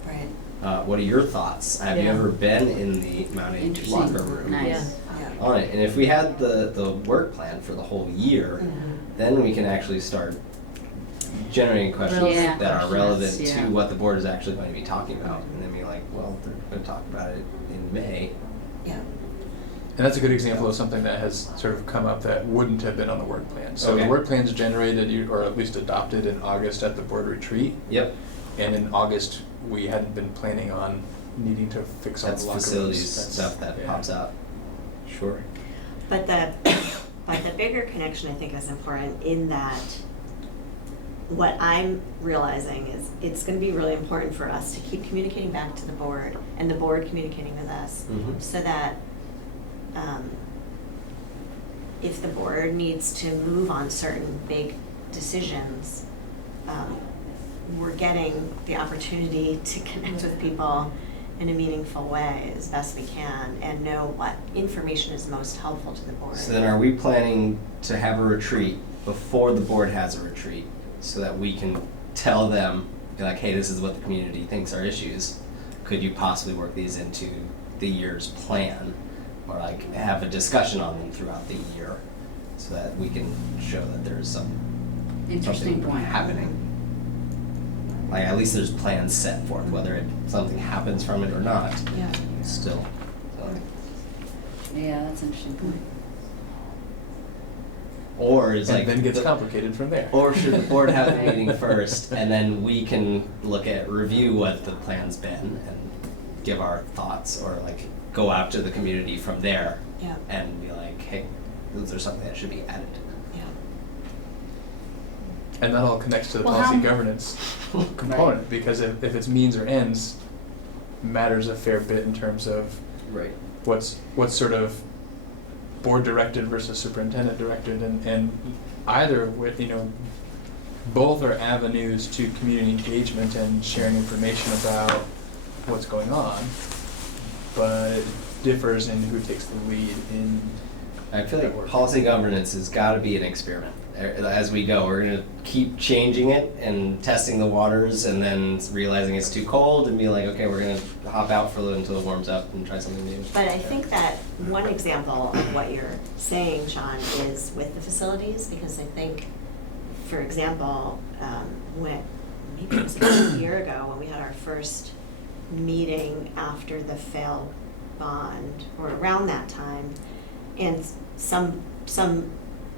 right. What are your thoughts? Have you Yeah. ever been in the Mount Abe Interesting. locker room? Nice. Yeah. On it, and if we had the work plan for the whole year, Mhm. then we can actually start generating questions Yeah. that are relevant Questions, yeah. to what the board is actually going to be talking about, and then be like, well, they're going to talk about it in May. Yeah. And that's a good example of something that has sort of come up that wouldn't have been on the work plan. So the Okay. work plan's generated, or at least adopted in August at the board retreat. Yep, And in August, we hadn't been planning on needing to fix all that's the locker rooms. facilities That's- stuff that yeah. pops out. Sure. But the bigger connection I think is important in that what I'm realizing is it's going to be really important for us to keep communicating back to the board and the board communicating with us Mhm. so that if the board needs to move on certain big decisions, we're getting the opportunity to connect with people in a meaningful way as best we can and know what information is most helpful to the board. So then are we planning to have a retreat before the board has a retreat so that we can tell them, be like, hey, this is what the community thinks are issues. Could you possibly work these into the year's plan? Or like have a discussion on them throughout the year so that we can show that there's Interesting something point. happening. Like at least there's plans set for it, whether something happens from it or not, Yeah. still. Yeah, that's an interesting point. Or it's like And then gets the- complicated from there. Or should the board have the meeting first, and then we can look at, review what the plan's been, and give our thoughts, or like, go out to the community from there, Yeah. and be like, hey, is there something that should be added? Yeah. And that all connects to the Well, policy how- governance component, because if it's means or ends, matters a fair bit in terms of Right. what's sort of board directed versus superintendent directed, and either with, both are avenues to community engagement and sharing information about what's going on, but it differs in who takes the lead in I feel that work. like policy governance has gotta be an experiment. As we go, we're gonna keep changing it and testing the waters, and then realizing it's too cold, and be like, okay, we're gonna hop out for a little until it warms up and try something new. But I think that one example of what you're saying, Sean, is with the facilities, because I think, for example, maybe it was a year ago when we had our first meeting after the failed bond, or around that time, and some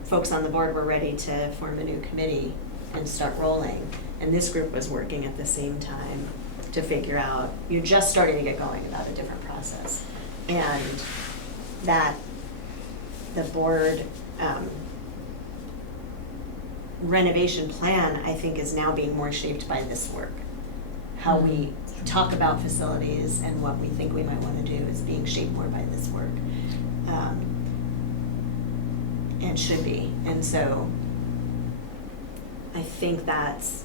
folks on the board were ready to form a new committee and start rolling, and this group was working at the same time to figure out, you're just starting to get going about a different process. And that the board renovation plan, I think, is now being more shaped by this work. How we talk about facilities and what we think we might want to do is being shaped more by this work. And should be. And so I think that's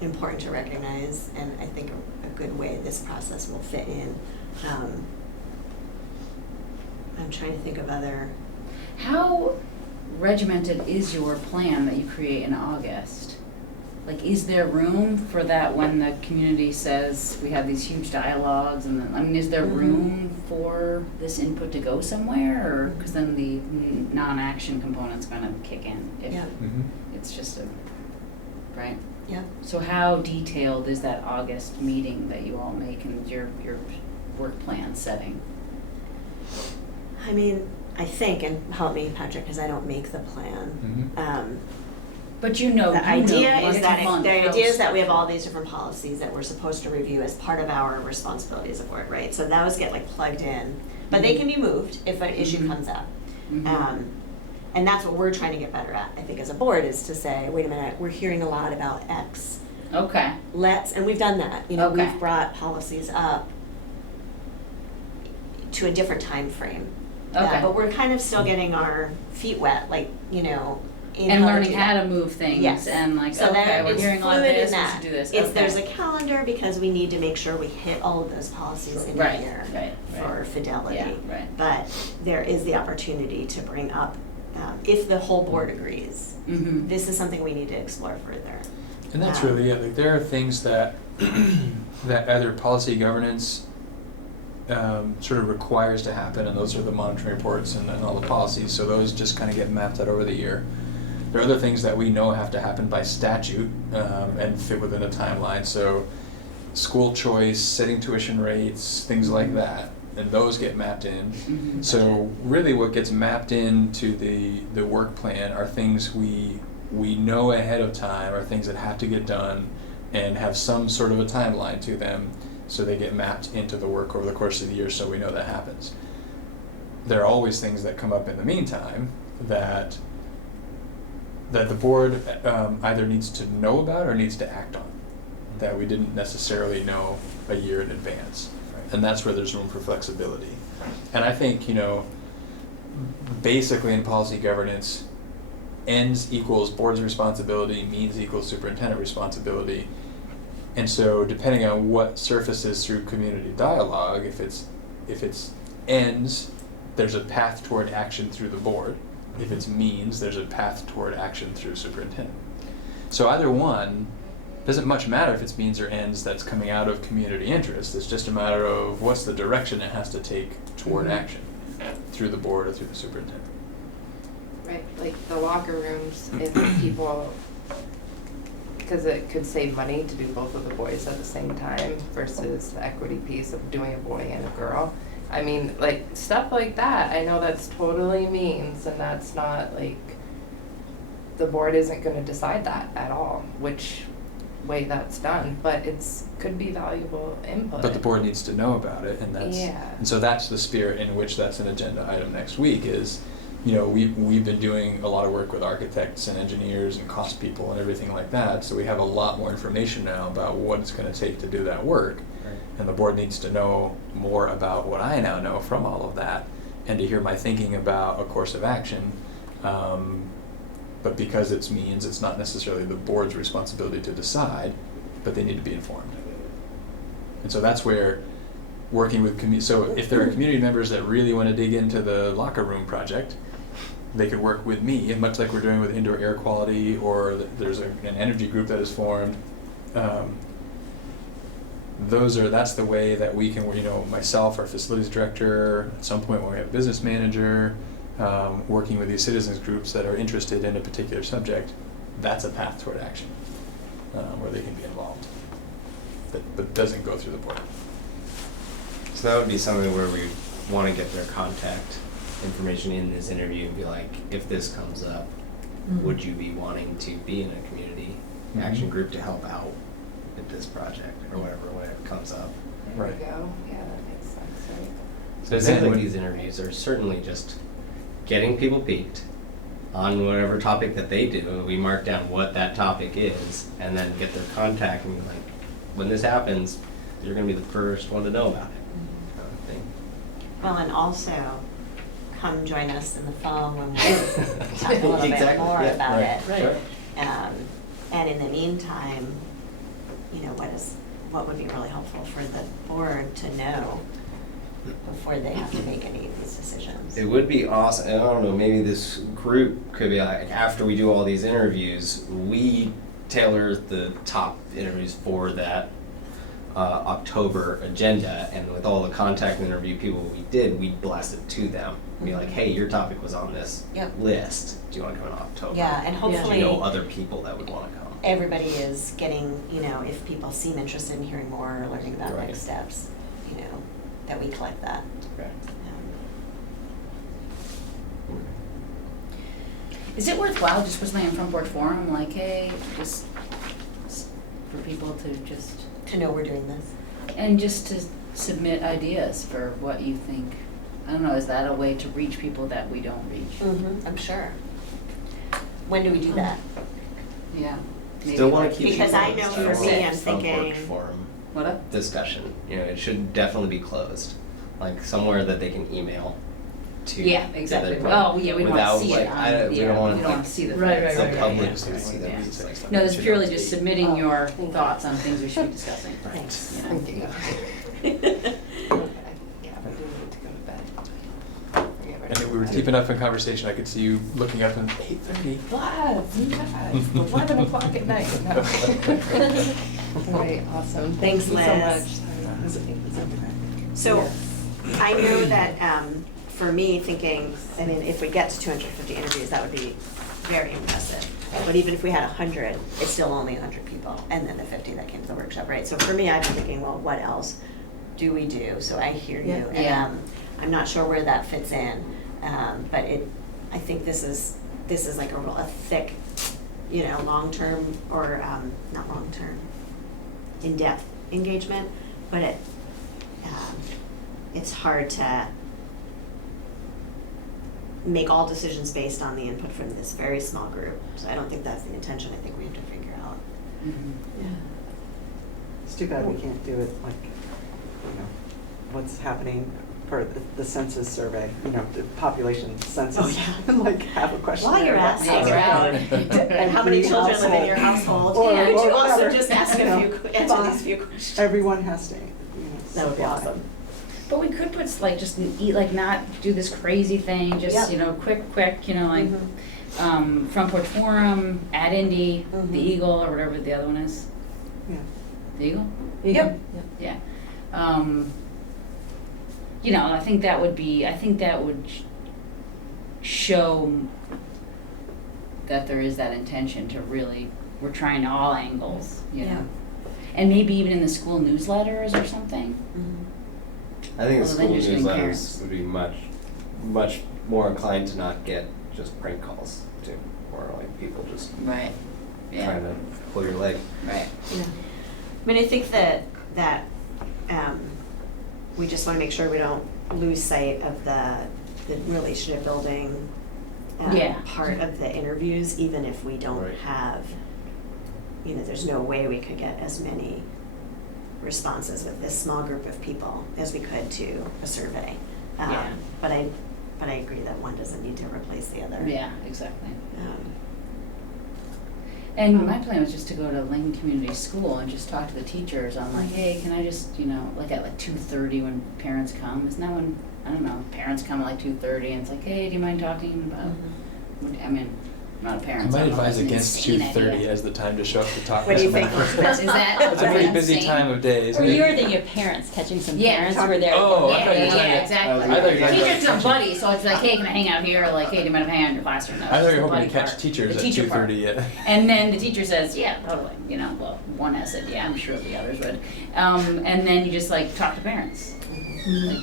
important to recognize, and I think a good way this process will fit in. I'm trying to think of other. How regimented is your plan that you create in August? Like, is there room for that when the community says we have these huge dialogues, and then, I mean, is there room for this input to go somewhere, or, because then the non-action component's gonna kick in if Yeah. it's just a, right? Yeah. So how detailed is that August meeting that you all make and your work plan setting? I mean, I think, and help me, Patrick, because I don't make the plan. Mhm. But you know, The idea is that we have all all these different policies that we're supposed to review as part of our responsibility as a board, right? So those get like plugged in, but they can be moved if an issue Mhm. comes up. Mhm. And that's what we're trying to get better at, I think, as a board, is to say, wait a minute, we're hearing a lot about X. Okay. And we've done that, you know, Okay. we've brought policies up to a different time frame. Okay. But we're kind of still getting our feet wet, like, you know, in And how to learning do how that. to move things Yes. and like, So okay, then we're it's hearing a lot of fluid in this, we that. should do this. It's, Okay. there's a calendar because we need to make sure we hit all of those policies in Right, here right, for right. fidelity. Yeah, right. But there is the opportunity to bring up, if the whole board agrees, Mhm. this is something we need to explore further. And that's really it. Like, there are things that that either policy governance sort of requires to happen, and those are the monitoring reports and all the policies. So those just kind of get mapped out over the year. There are other things that we know have to happen by statute and fit within a timeline. So school choice, setting tuition rates, things like that, and those get mapped in. Mhm. So really, what gets mapped into the work plan are things we know ahead of time, are things that have to get done and have some sort of a timeline to them, so they get mapped into the work over the course of the year, so we know that happens. There are always things that come up in the meantime that the board either needs to know about or needs to act on, that we didn't necessarily know a year in advance. And that's where there's room for flexibility. And I think, you know, basically in policy governance, ends equals board's responsibility, means equals superintendent responsibility. And so depending on what surfaces through community dialogue, if it's ends, there's a path toward action through the board. If it's means, there's a path toward action through superintendent. So either one, doesn't much matter if it's means or ends that's coming out of community interest. It's just a matter of what's the direction it has to take toward action through the board or through the superintendent. Right, like the locker rooms, if people, because it could save money to do both of the boys at the same time versus the equity piece of doing a boy and a girl. I mean, like, stuff like that, I know that's totally means, and that's not, like, the board isn't gonna decide that at all, which way that's done, but could be valuable input. But the board needs to know about it, and Yeah. and so that's the spirit in which that's an agenda item next week is, you know, we've been doing a lot of work with architects and engineers and cost people and everything like that, so we have a lot more information now about what it's gonna take to do that work. Right. And the board needs to know more about what I now know from all of that, and to hear my thinking about a course of action. But because it's means, it's not necessarily the board's responsibility to decide, but they need to be informed. And so that's where working with so if there are community members that really want to dig into the locker room project, they could work with me, and much like we're doing with indoor air quality, or there's an energy group that is formed. That's the way that we can, you know, myself, our facilities director, at some point when we have a business manager, working with these citizens groups that are interested in a particular subject, that's a path toward action, where they can be involved, but doesn't go through the board. So that would be something where we want to get their contact information in this interview and be like, if this comes up, would you be wanting to be in a community action group to help out with this project or whatever when it comes up? There Right. we go, yeah, that makes sense, right? So it seems like these interviews are certainly just getting people peaked on whatever topic that they do. We mark down what that topic is and then get their contact and be like, when this happens, you're going to be the first one to know about it. Kind of thing. Well, and also, come join us in the fall when we talk a little bit Exactly, more yeah, about right, it. right. And in the meantime, you know, what would be really helpful for the board to know before they have to make any of these decisions. It would be awesome. I don't know, maybe this group could be like, after we do all these interviews, we tailor the top interviews for that October agenda, and with all the contact and interview people we did, we blast it to them. Be like, hey, your topic was on this Yep. list. Do you want to come in October? Yeah, and Do hopefully you know other people that would want to come? everybody is getting, you know, if people seem interested in hearing more or learning about Right. next steps, you know, that we collect that. Okay. Is it worthwhile just put something in front porch forum, like, hey, just for people to just, To know we're doing this. and just to submit ideas for what you think? I don't know, is that a way to reach people that we don't reach? I'm sure. When do we do that? Yeah. Maybe Still want like- to keep. Because I know the for me, I'm front porch thinking- forum What up? discussion. You know, it should definitely be closed, like somewhere that they can email to. Yeah, the exactly. other Oh, yeah, we don't without, want to see like, it I don't- on, we yeah, don't wanna, we don't want like, to see the Right, facts. right, the right, public right. to see Yeah. that these things. No, this is should purely not just be- submitting your thoughts on things we should be discussing. Thanks. You know? Okay, yeah, we do need to go to bed. Yeah, we're And if we were done. deep enough in conversation, I could see you looking up and 8:30. What? 11 o'clock at night. No. Right, awesome. Thanks, Thank you so Liz. much. Is it okay? So, I know that, for me, thinking, I mean, if we get to 250 interviews, that would be very impressive. But even if we had 100, it's still only 100 people, and then the 50 that came to the workshop, right? So for me, I've been thinking, well, what else do we do? So I hear you. Yeah. And, Yeah. I'm not sure where that fits in, but I think this is like a thick, long-term, or, not long-term, in-depth engagement, but it's hard to make all decisions based on the input from this very small group. So I don't think that's the intention. I think we have to figure out. Mhm. It's too bad we can't do it like, what's happening for the census survey, the population census. Oh, yeah. And like have a question. While you're at it. And how many children live in your household? Or- And or you also whatever, just ask answer these few questions. Everyone has to, That would be supply. awesome. But we could put like just eat, like not do this crazy thing, just Yep. quick, like Mhm. front porch forum, at Indy, Mhm. the Eagle or whatever the other one is. Yeah. The Eagle? Yep. Yeah. I think that would show that there is that intention to really, we're trying all angles, Yeah. And maybe even in the school newsletters or something. Mhm. I think the Well, then school you're just getting newsletters parents. would be much more inclined to not get just prank calls too, or like people just Right. Yeah. trying to pull your leg. Right. Yeah. I mean, I think that we just want to make sure we don't lose sight of the relationship building Yeah. part of the interviews, even if we don't Right. have, there's no way we could get as many responses with this small group of people as we could to a survey. Yeah. But I agree that one doesn't need to replace the other. Yeah, exactly. Um, And my plan was just to go to Lincoln Community School and just talk to the teachers on like, hey, can I just, like at like 2:30 when parents come? Isn't that when, I don't know, parents come at like 2:30 and it's like, hey, do you mind talking about, I mean, I'm not a I parent, so might I don't know, advise that's an against insane 2:30 idea. as the time to show up to talk What to do you someone. think? Is that? It's a pretty busy insane? time of day, isn't Or it? you were thinking of parents, catching some Yeah, parents who were there. Oh, I Yeah, thought you were yeah, talking yeah, about- exactly. I thought you were talking about Teachers are teaching. buddies, so it's like, hey, can I hang out here? Or like, hey, do you mind if I hang out in your classroom? No, I thought it's you were the hoping to buddy catch part. teachers The at teacher part. 2:30, yeah. And then the teacher says, yeah, totally, well, one has said, yeah, I'm sure the others would. And then you just like talk to parents. Like,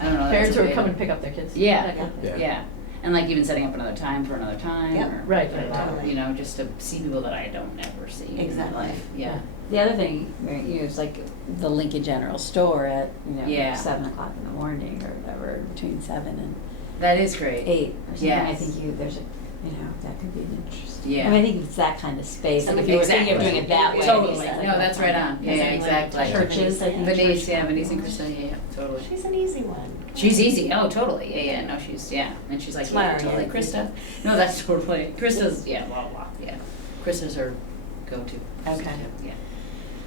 I don't know. that's Parents a who are way coming to to- pick up their kids. Yeah. That kind of thing. Yeah. Yeah, and like even setting up another time for another time, Yep. or Right, totally. just to see people that I don't ever see in my Exactly. life. Yeah. The other thing, it's like the Lincoln General Store at, Yeah. 7 o'clock in the morning or whatever, between 7 and That is great. 8 or something. I Yes. think there's that could be an interesting. Yeah. I mean, I think it's that kind of space, like if you were thinking of doing it that way. Totally. instead of No, that's right on. Yeah, something like exactly. Churches, I think. Venice, church yeah, Venice and conference. Krista, yeah, totally. She's an easy one. She's easy. Oh, totally. Yeah, no, she's, and she's like, yeah, Smart. totally. Krista. No, that's totally. Krista's, blah, blah, yeah. Krista's her go-to. Okay. Yeah.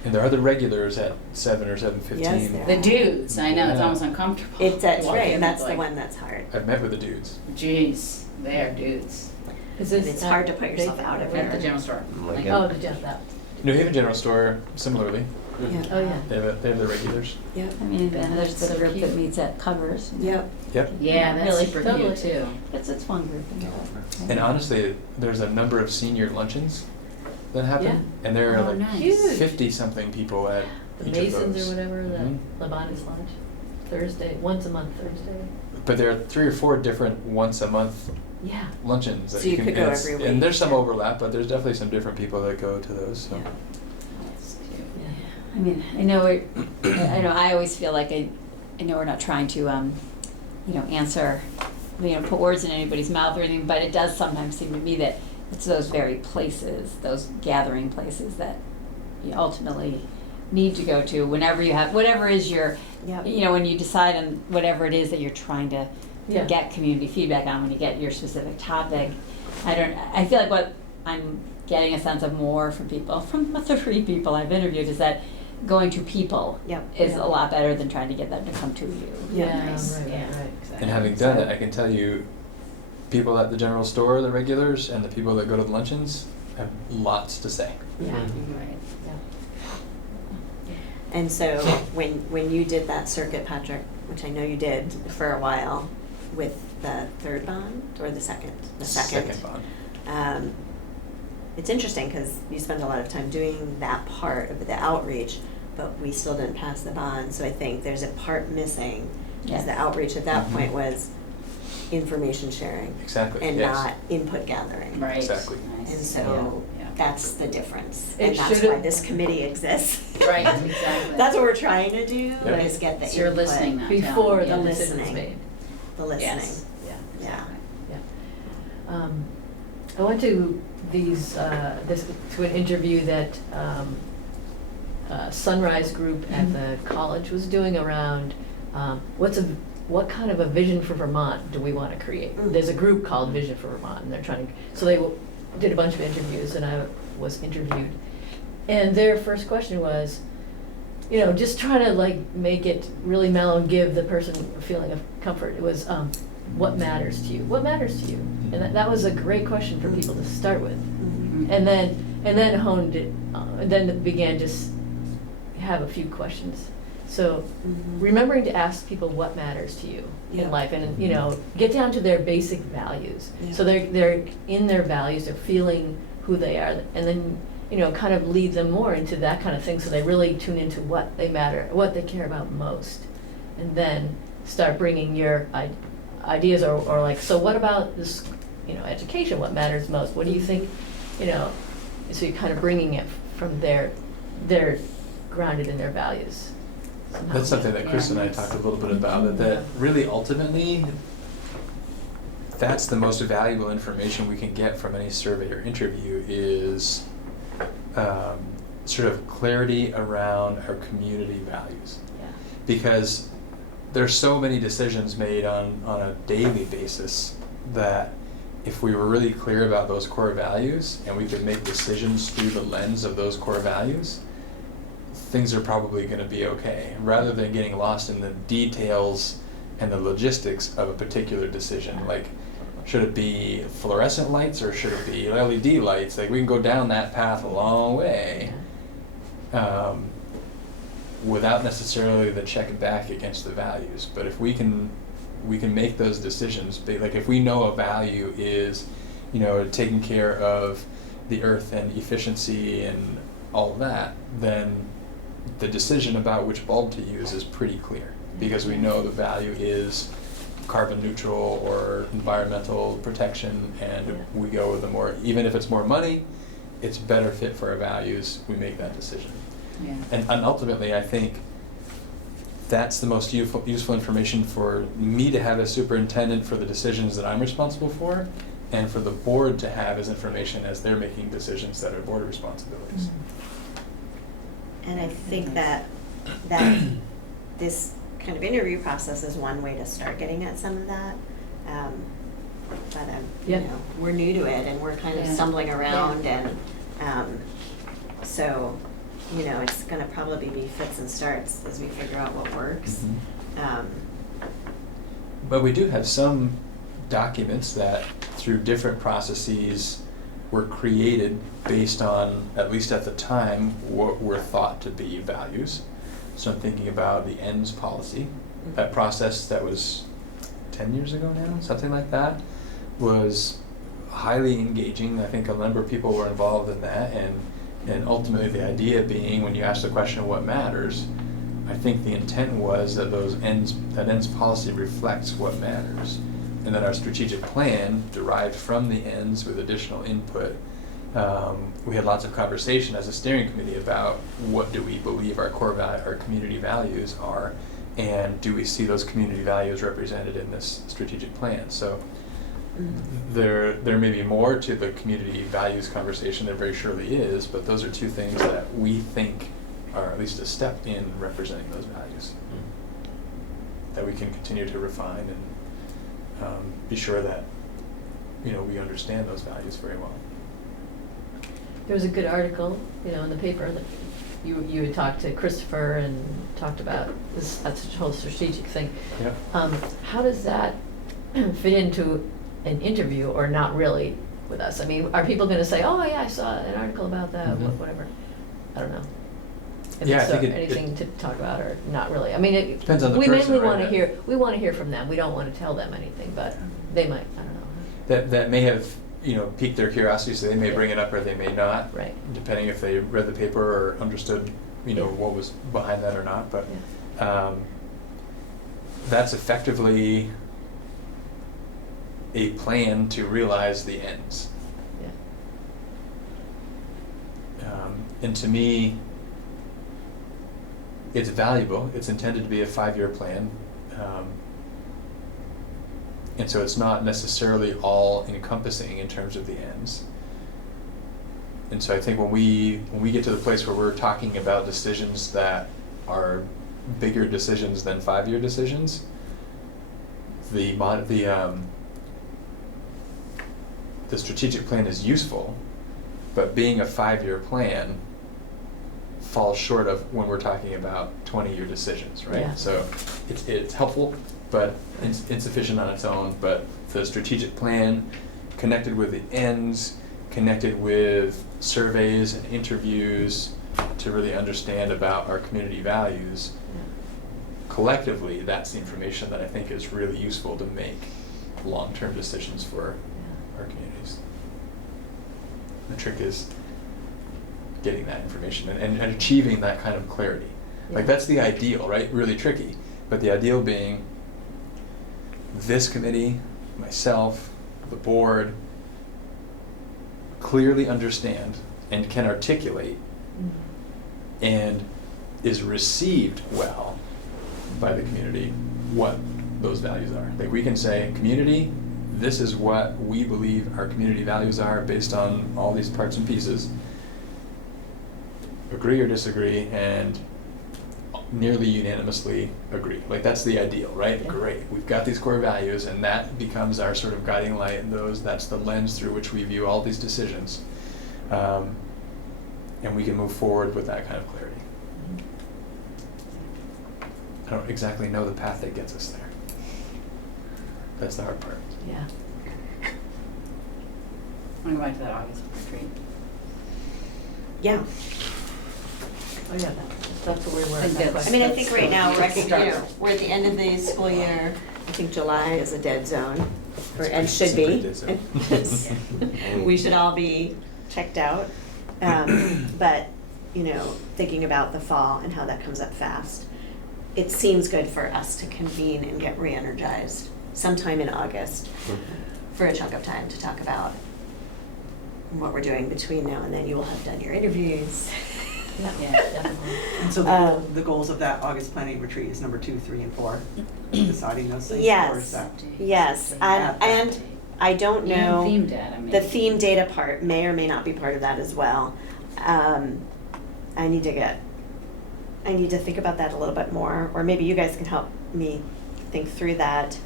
And there are the regulars at 7 or 7:15. Yes, there The dudes, I know, it's Yeah. almost uncomfortable. That's Walking right, in, and that's it's the like, one that's hard. I've met with the dudes. Jeez, they are dudes. Is And this it's at hard to put yourself Big- out of At the it. general store. Like, Like, yeah. Oh, the gym, that. New Haven General Store, similarly, Yeah. Oh, yeah. they have the regulars. Yep. I mean, then there's the So group that cute. meets at Covers. Yep. Yep. Yeah, that's Really, super totally. cute too. It's one group. And honestly, there's a number of senior luncheons that happen, Yeah. and there are Oh, like nice. Huge. 50-something people at The each of Masons those. or whatever, Mhm. the Lebanese lunch, Thursday, once a month Thursday. But there are 3 or 4 different once-a-month Yeah. luncheons. That So you can- could go and it's- every week, And there's some yeah. overlap, but there's definitely some different people that go to those, so. Yeah. That's cute. I mean, I know I always feel like I know we're not trying to, answer, put words in anybody's mouth or anything, but it does sometimes seem to me that it's those very places, those gathering places that you ultimately need to go to whenever you have, whatever is your, Yep. when you decide on whatever it is that you're trying to Yeah. get community feedback on, when you get your specific topic. I feel like what I'm getting a sense of more from people, from the 3 people I've interviewed, is that going to people Yep. is Yeah. a lot better than trying to get them to come to you. Yeah, Nice. right, Yeah. right, right. Exactly. And having done that, I can tell you, people at the general store, the regulars, and the people that go to the luncheons have lots to say. Yeah. Right. And so when you did that circuit, Patrick, which I know you did for a while, with the third bond or the second? The second. Bond. It's interesting because you spend a lot of time doing that part of the outreach, but we still didn't pass the bond. So I think there's a part missing. Because the outreach at that Mhm. point was information sharing Exactly, and yes. not input gathering. Right. Exactly. Nice. And so Yeah. that's the difference. It And that's should've- why this committee exists. Right, exactly. That's what we're trying to do, Yeah. is get the So you're input. listening now. Before Yeah. the The decision's listening. made. The listening. Yes. Yeah. Yeah. Yeah. I went to to an interview that Sunrise Group at the college was doing around what kind of a vision for Vermont do we want to create? There's a group called Vision for Vermont, and they're trying to, so they did a bunch of interviews, and I was interviewed. And their first question was, just try to make it really mellow and give the person a feeling of comfort. It was, what matters to you? What matters to you? And that was a great question for people to start with. Mhm. And then honed it, then it began just have a few questions. So Mhm. remembering to ask people what matters to you Yeah. in life, and get down to their basic values. Yeah. So they're in their values, they're feeling who they are, and then kind of lead them more into that kind of thing, so they really tune into what they matter, what they care about most, and then start bringing your ideas or so what about this, education? What matters most? What do you think? So you're kind of bringing it from they're grounded in their values. somehow. That's something that Chris and I Yeah. talked a little bit about, that really ultimately, that's the most valuable information we can get from any survey or interview is sort of clarity around our community values. Yeah. Because there's so many decisions made on a daily basis that if we were really clear about those core values and we could make decisions through the lens of those core values, things are probably going to be okay, rather than getting lost in the details and the logistics of a particular decision. Like, should it be fluorescent lights or should it be LED lights? Like, we can go down that path a long way without necessarily the check back against the values. But if we can make those decisions, like if we know a value is, taking care of the earth and efficiency and all of that, then the decision about which bulb to use is pretty clear, because we know the value is carbon neutral or environmental protection, and Yeah. we go with the more, even if it's more money, it's better fit for our values, we make that decision. Yeah. And ultimately, I think that's the most useful information for me to have as superintendent for the decisions that I'm responsible for, and for the board to have as information as they're making decisions that are board responsibilities. And I think that this kind of interview process is one way to start getting at some of that. But Yeah. we're new to it and we're kind of Yeah. stumbling around, and so it's going to probably be fits and starts as we figure out what works. Mhm. But we do have some documents that, through different processes, were created based on, at least at the time, what were thought to be values. So I'm thinking about the ends policy. That process that was 10 years ago now, something like that, was highly engaging. I think a number of people were involved in that, and ultimately the idea being, when you ask the question of what matters, I think the intent was that that ends policy reflects what matters. and then our strategic plan derived from the ends with additional input. We had lots of conversation as a steering committee about what do we believe our our community values are, and do we see those community values represented in this strategic plan. So there may be more to the community values conversation, there very surely is, but those are two things that we think are at least a step in representing those values that we can continue to refine and be sure that we understand those values very well. There was a good article, in the paper that you had talked to Christopher and talked about that's a whole strategic thing. Yep. How does that fit into an interview or not really with us? I mean, are people gonna say, oh yeah, I saw an article about that, whatever? I don't know. If Yeah, it's I think anything to talk about or not really. I mean, it Depends on the we person, mainly right? we wanna hear from them. We don't wanna tell them anything, but they might, I don't know. That may have piqued their curiosity, so they may bring it up or they may not, Right. depending if they read the paper or understood what was behind that or not. But that's effectively a plan to realize the ends. And to me, it's valuable. It's intended to be a 5-year plan. And so it's not necessarily all encompassing in terms of the ends. And so I think when we get to the place where we're talking about decisions that are bigger decisions than 5-year decisions, the strategic plan is useful, but being a 5-year plan falls short of when we're talking about 20-year decisions, right? Yeah. So it's helpful, but insufficient on its own. But the strategic plan, connected with the ends, connected with surveys and interviews to really understand about our community values, collectively, that's the information that I think is really useful to make long-term decisions for our communities. The trick is getting that information and achieving that kind of clarity. Like, that's the ideal, right? Really tricky. But the ideal being this committee, myself, the board, clearly understand and can articulate and is received well by the community what those values are. Like, we can say, community, this is what we believe our community values are based on all these parts and pieces. Agree or disagree, and nearly unanimously agree. Like, that's the ideal, right? Yeah. Great. We've got these core values, and that becomes our sort of guiding light, and that's the lens through which we view all these decisions. And we can move forward with that kind of clarity. I don't exactly know the path that gets us there. That's the hard part. Yeah. I want to go back to that August retreat. Yeah. Oh yeah, that's where we were. I mean, I think right now we're at the end of the school year. I think July is a dead zone, and should be. We should all be checked out. But thinking about the fall and how that comes up fast, it seems good for us to convene and get re-energized sometime in August for a chunk of time to talk about what we're doing between now and then. You will have done your interviews. Yeah, definitely. And so the goals of that August planning retreat is number 2, 3, and 4, deciding those things? Or is Yes, that yes, and I don't know. And theme data, maybe. The theme data part may or may not be part of that as well. I need to think about that a little bit more, or maybe you guys can help me think through that,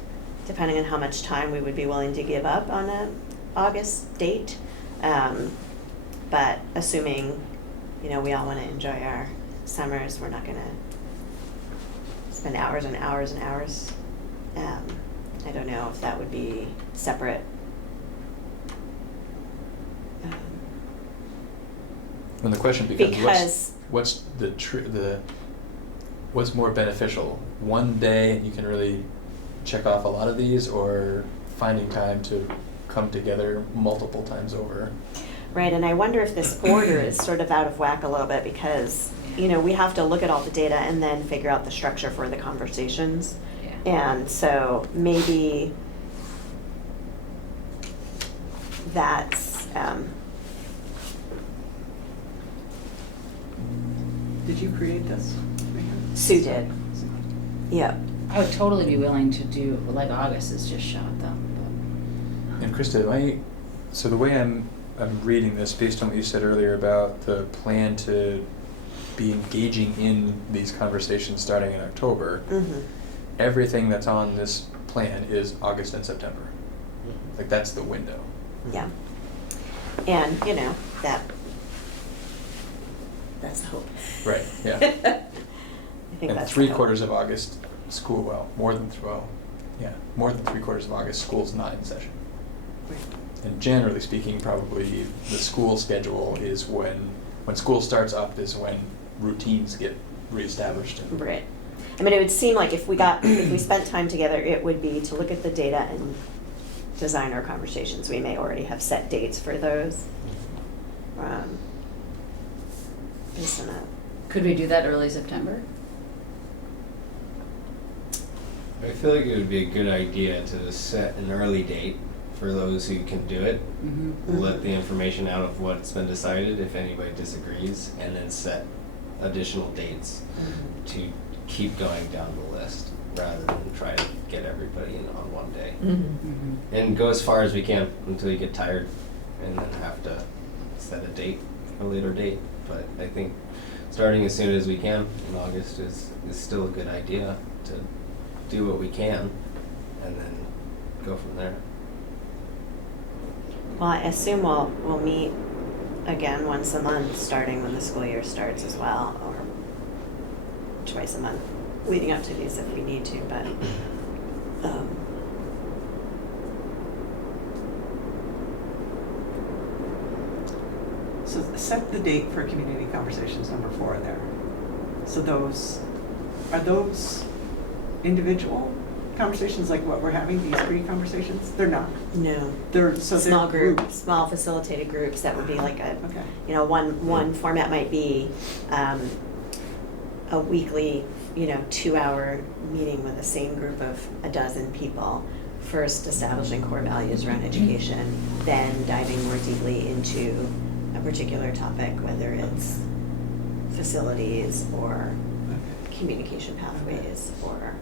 depending on how much time we would be willing to give up on a August date. But assuming, we all want to enjoy our summers, we're not going to spend hours and hours and hours. I don't know if that would be separate. And the question becomes, Because what's what's more beneficial? One day and you can really check off a lot of these, or finding time to come together multiple times over? right, and I wonder if this order is sort of out of whack a little bit, because we have to look at all the data and then figure out the structure for the conversations. Yeah. And so maybe that's, Did you create this? Sue did. Yep. I would totally be willing to do, like August is just shot though, And Krista, so the way I'm reading this, based on what you said earlier about the plan to be engaging in these conversations starting in October, Mm-hmm. everything that's on this plan is August and September. Like, that's the window. Yeah. And, you know, that's the hope. Right, yeah. I think And that's the 3/4 hope. of August, school, well, more than 3/4 of August, school's not in session. And generally speaking, probably the school schedule is when school starts up is when routines get reestablished. Right. I mean, it would seem like if we spent time together, it would be to look at the data and design our conversations. We may already have set dates for those. Based on that. could we do that early September? I feel like it would be a good idea to set an early date for those who can do it. Mm-hmm. Let the information out of what's been decided if anybody disagrees, and then set additional dates to keep going down the list rather than try to get everybody in on one day. Mm-hmm. And go as far as we can until you get tired and then have to set a date, a later date. But I think starting as soon as we can in August is still a good idea to do what we can and then go from there. Well, I assume we'll meet again once a month, starting when the school year starts as well, or twice a month leading up to these if we need to, but So set the date for community conversations, number 4 there. So are those individual conversations like what we're having, these 3 conversations? They're not. no. They're Small groups. groups, small facilitated groups, that would be like Okay. one format might be a weekly, 2-hour meeting with the same group of a dozen people. First establishing core values around education, then diving more deeply into a particular topic, whether it's facilities or communication pathways or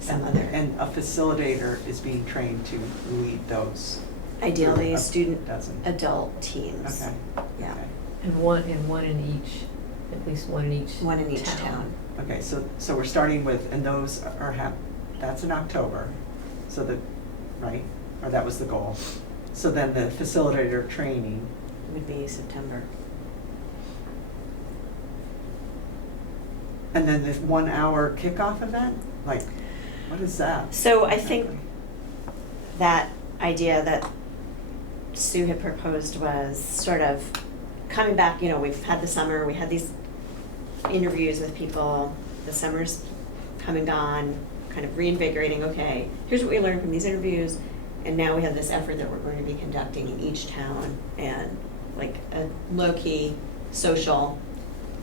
some other. And a facilitator is being trained to lead those. Ideally, group of student, dozen. adult teams. Okay. Yeah. Okay. And one in each, at least one in each One in each town. Okay, so we're starting with, and those are that's in October, so right? Or that was the goal. So then the facilitator training, Would be September. and then this 1-hour kickoff event? Like, what is that? So I think exactly? that idea that Sue had proposed was sort of coming back, we've had the summer, we had these interviews with people, the summer's come and gone, kind of reinvigorating, okay, here's what we learned from these interviews, and now we have this effort that we're going to be conducting in each town, and like a low-key social,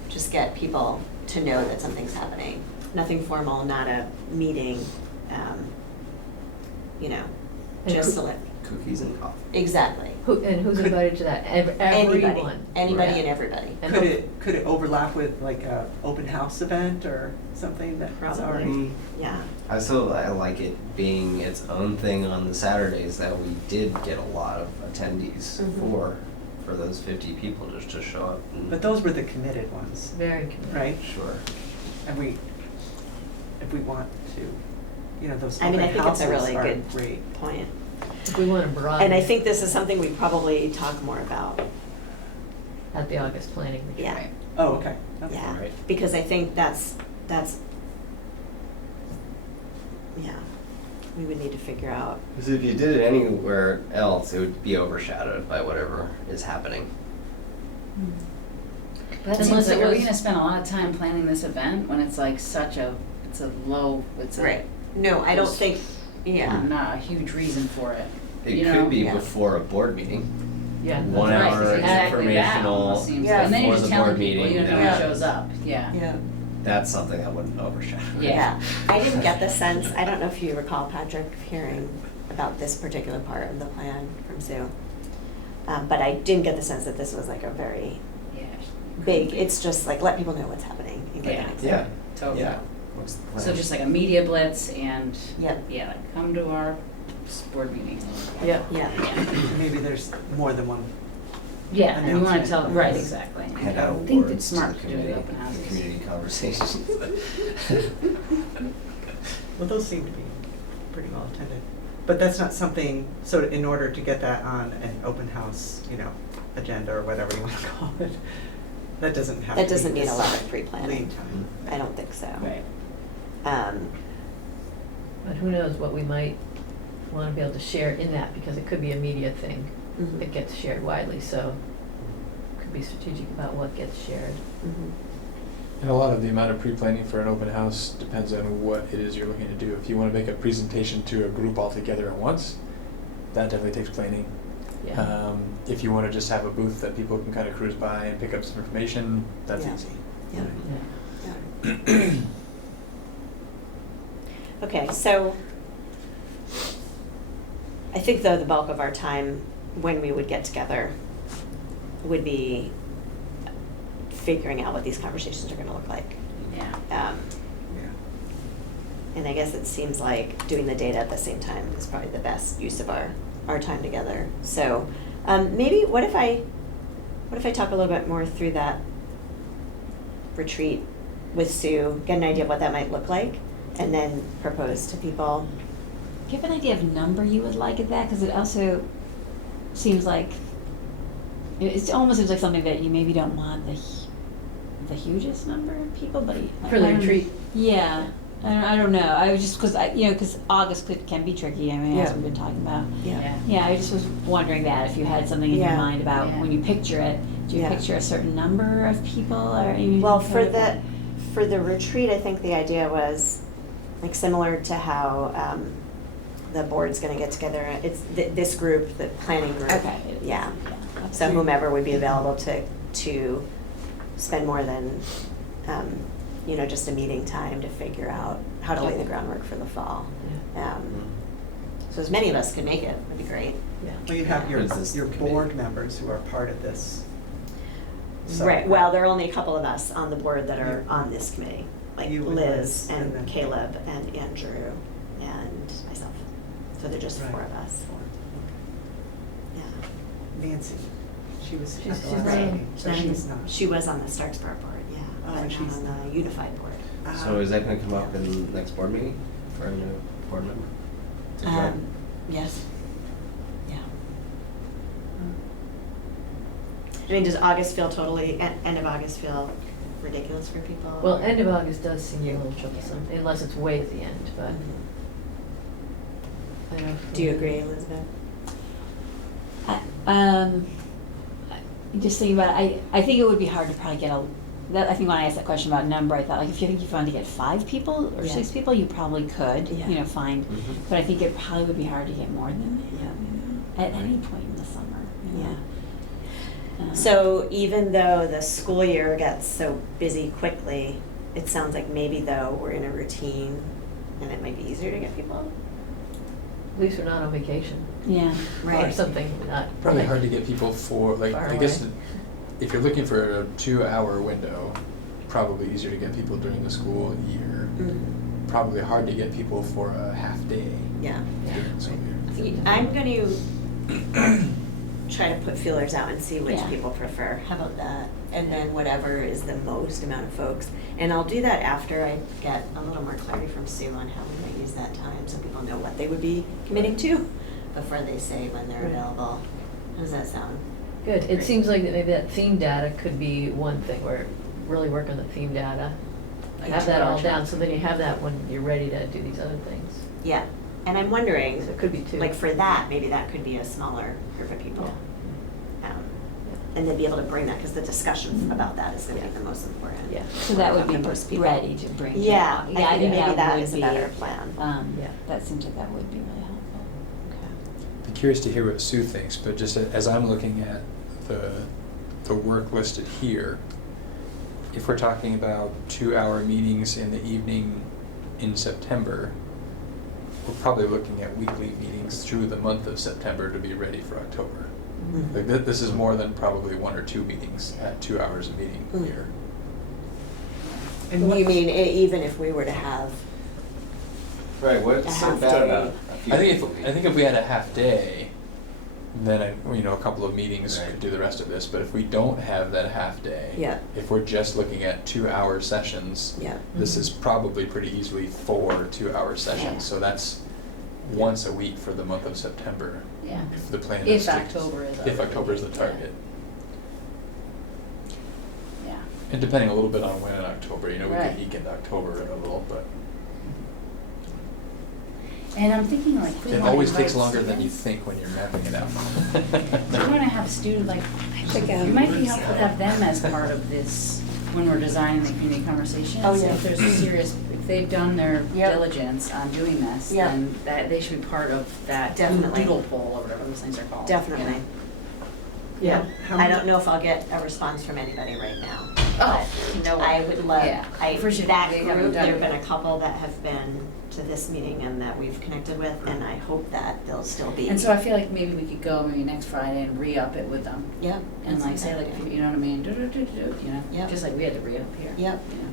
just get people to know that something's happening. Nothing formal, not a meeting, just to let, Cookies and coffee. exactly. Who's Could- invited to that? Anybody, Everyone. anybody Yeah. and everybody. And Could it overlap with like a open house event or something that's Probably. already? Yeah. I like it being its own thing on the Saturdays that we did get a lot of attendees Mhm. for those 50 people just to show up. And But those were the committed ones, Very committed. right? sure. And if we want to, those I mean, I open think it's a houses really are good great. point. If we want to broaden. And I think this is something we probably talk more about. At the August planning retreat. Yeah. Right. Oh, okay. Okay. Yeah. Right. Because I think that's, yeah, we would need to figure out. Because if you did it anywhere else, it would be overshadowed by whatever is happening. That Unless seems like, it are we was- gonna spend a lot of time planning this event when it's like it's a No, I don't think, yeah. not a huge reason for it. It You could know? be Yeah. before a board meeting. Yeah. that's 1 right. hour Right, exactly that informational almost seems Yeah. and then you're before just the telling board people, meeting. you don't know then- who shows up, yeah. Yeah. That's something that wouldn't overshadow. Yeah. I didn't get the sense, I don't know if you recall, Patrick, hearing about this particular part of the plan from Sue. But I didn't get the sense that this was like a very Yeah. big, it's just like, let people know what's happening and get them Yeah. excited. Yeah, Totally. yeah. What's the plan? So just like a media blitz and, Yep. yeah, like come to our board meeting. Yeah. Yeah. Maybe there's more than one. Yeah, and you wanna Announcement. tell, right, exactly. Hand out I think awards it's to smart the to do community, the open houses. community conversations. Well, those seem to be pretty well attended. But that's not something, so in order to get that on an open house, agenda or whatever you want to call it, that doesn't have to be. That doesn't need a this lot of pre-planning. lead time. I don't think so. Right. But who knows what we might wanna be able to share in that, because it could be a media thing Mhm. that gets shared widely, so could be strategic about what gets shared. Mhm. And a lot of the amount of pre-planning for an open house depends on what it is you're looking to do. If you want to make a presentation to a group all together at once, that definitely takes planning. Yeah. If you want to just have a booth that people can kind of cruise by and pick up some information, that's Yeah. easy. Yeah. Yeah. Yeah. Okay, so I think though the bulk of our time when we would get together would be figuring out what these conversations are gonna look like. Yeah. Yeah. And I guess it seems like doing the data at the same time is probably the best use of our time together. So maybe what if I talk a little bit more through that retreat with Sue, get an idea of what that might look like, and then propose to people. Do you have an idea of number you would like at that? Because it also seems like, it almost seems like something that you maybe don't want the hugest number of people, but For the I don't- retreat? Yeah, I don't know. I was just because August can be tricky. I mean, as Yeah. we've been talking about. Yeah. Yeah, I just was wondering that if you had something in Yeah. your mind about Yeah. when you picture it. Do you Yeah. picture a certain number of people, or you Well, kind of- for the retreat, I think the idea was like similar to how the board's gonna get together. It's this group, the planning group. Okay. Yeah. that's So great. whomever would be available to spend more than, just a meeting time to figure out how to lay the groundwork for the fall. So as many of us can make it would be great. Yeah. Well, you have your Is this the board committee? members who are part of this. So- Right, well, there are only a couple of us on the board that are on this committee, like You and Liz Liz, and and then- Caleb and Andrew and myself. So they're just Right. four of us. Yeah. Nancy, she was She's- at the she's last not- meeting, so Then she's not. She was on the Starksboro board, yeah, Oh, but and not she's on not. the unified board. So is that gonna come up in the next board meeting for a new board member? to join? Yes. Yeah. I mean, does August feel end of August feel ridiculous for people? Well, end of August does seem a little troublesome, unless it's way at the end, but Mhm. I don't know. Do you agree, Elizabeth? Just thinking about it, I think it would be hard to probably get I think when I asked that question about number, I thought like if you think you wanted to get 5 people or Yeah. 6 people, you probably could, Yeah. find. Mhm. But I think it probably would be hard to get more than that, at any point in the summer. Yeah. So even though the school year gets so busy quickly, it sounds like maybe though we're in a routine and it might be easier to get people. At least we're not on vacation. Yeah. Or something, not. Probably like- hard to get people for, like, Far I guess, away. if you're looking for a 2-hour window, probably easier to get people during the school year. Mhm. Probably hard to get people for a half day Yeah. during the school year. I'm going to try to put feelers out and see which Yeah. people prefer. How about that? And then whatever is the most amount of folks. And I'll do that after I get a little more clarity from Sue on how we might use that time so people know what they would be committing to before they say when they're Right. available. How does that sound? Good, it Great. seems like that maybe that theme data could be one thing, where really work on the theme data. Like Have that all 2-hour down, chunk. so then you have that when you're ready to do these other things. Yeah. And I'm wondering, So it could be 2. like for that, maybe that could be a smaller group of people. And then be able to bring that, because the discussion about that is going to be the most important. Yeah. So that would The be most people. ready to bring. Yeah, people. I think maybe that would is a be, better plan. Yeah. That seems like that would be really helpful. Be curious to hear what Sue thinks, but just as I'm looking at the work listed here, if we're talking about 2-hour meetings in the evening in September, we're probably looking at weekly meetings through the month of September to be ready for October. Mhm. Like, this is more than probably 1 or 2 meetings at 2 hours a meeting Mm. here. And what- You mean even if we were to have, Right, A what's so half bad day. about a few I think people I think if we had a half day, then a couple of meetings Right. could do the rest of this. But if we don't have that half day, Yeah. if we're just looking at 2-hour sessions, yeah, this is probably pretty easily 4 2-hour sessions. Yeah. So that's once a week for the month of September. Yeah. If the plan If is to, October is if our- October is the yeah. target, Yeah. and depending a little bit on when in October, we Right. could eke into October a little, but And I'm thinking like, we it wanna always invite takes longer than you students. think when you're mapping it out. We want to have students, like, it might be helpful to have them as part of this when we're designing the community conversations. Oh, yeah. If there's a serious, if they've done their Yep. diligence on doing this, Yep. then that, they should be part of that Definitely. doodle poll or whatever those things are called. you definitely. know? Yeah, How I many- don't know if I'll get a response from anybody right now. Oh, but no way. I would love, Yeah. I, For sure, that they haven't group, done there've been it. a couple that have been to this meeting and that we've connected with, and I hope that they'll still be. And so I feel like maybe we could go maybe next Friday and re-up it with them. Yep. And like say like, you know what I mean, you know, Yep. just like we had to re-up here. Yep. You know,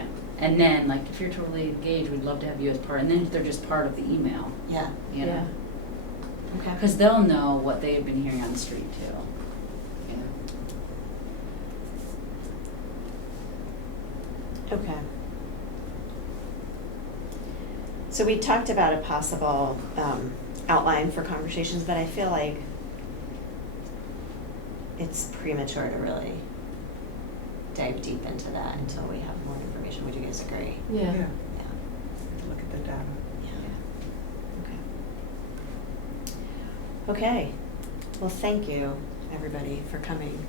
yeah. And then like if you're totally engaged, we'd love to have you as part, and then if they're just part of the email, Yeah, you know. okay. Because they'll know what they've been hearing on the street too. You know. Okay. So we talked about a possible outline for conversations, but I feel like it's premature to really dive deep into that until we have more information. Would you guys agree? Yeah. Yeah, Yeah. look at the data. Yeah. Okay. Okay. Well, thank you, everybody, for coming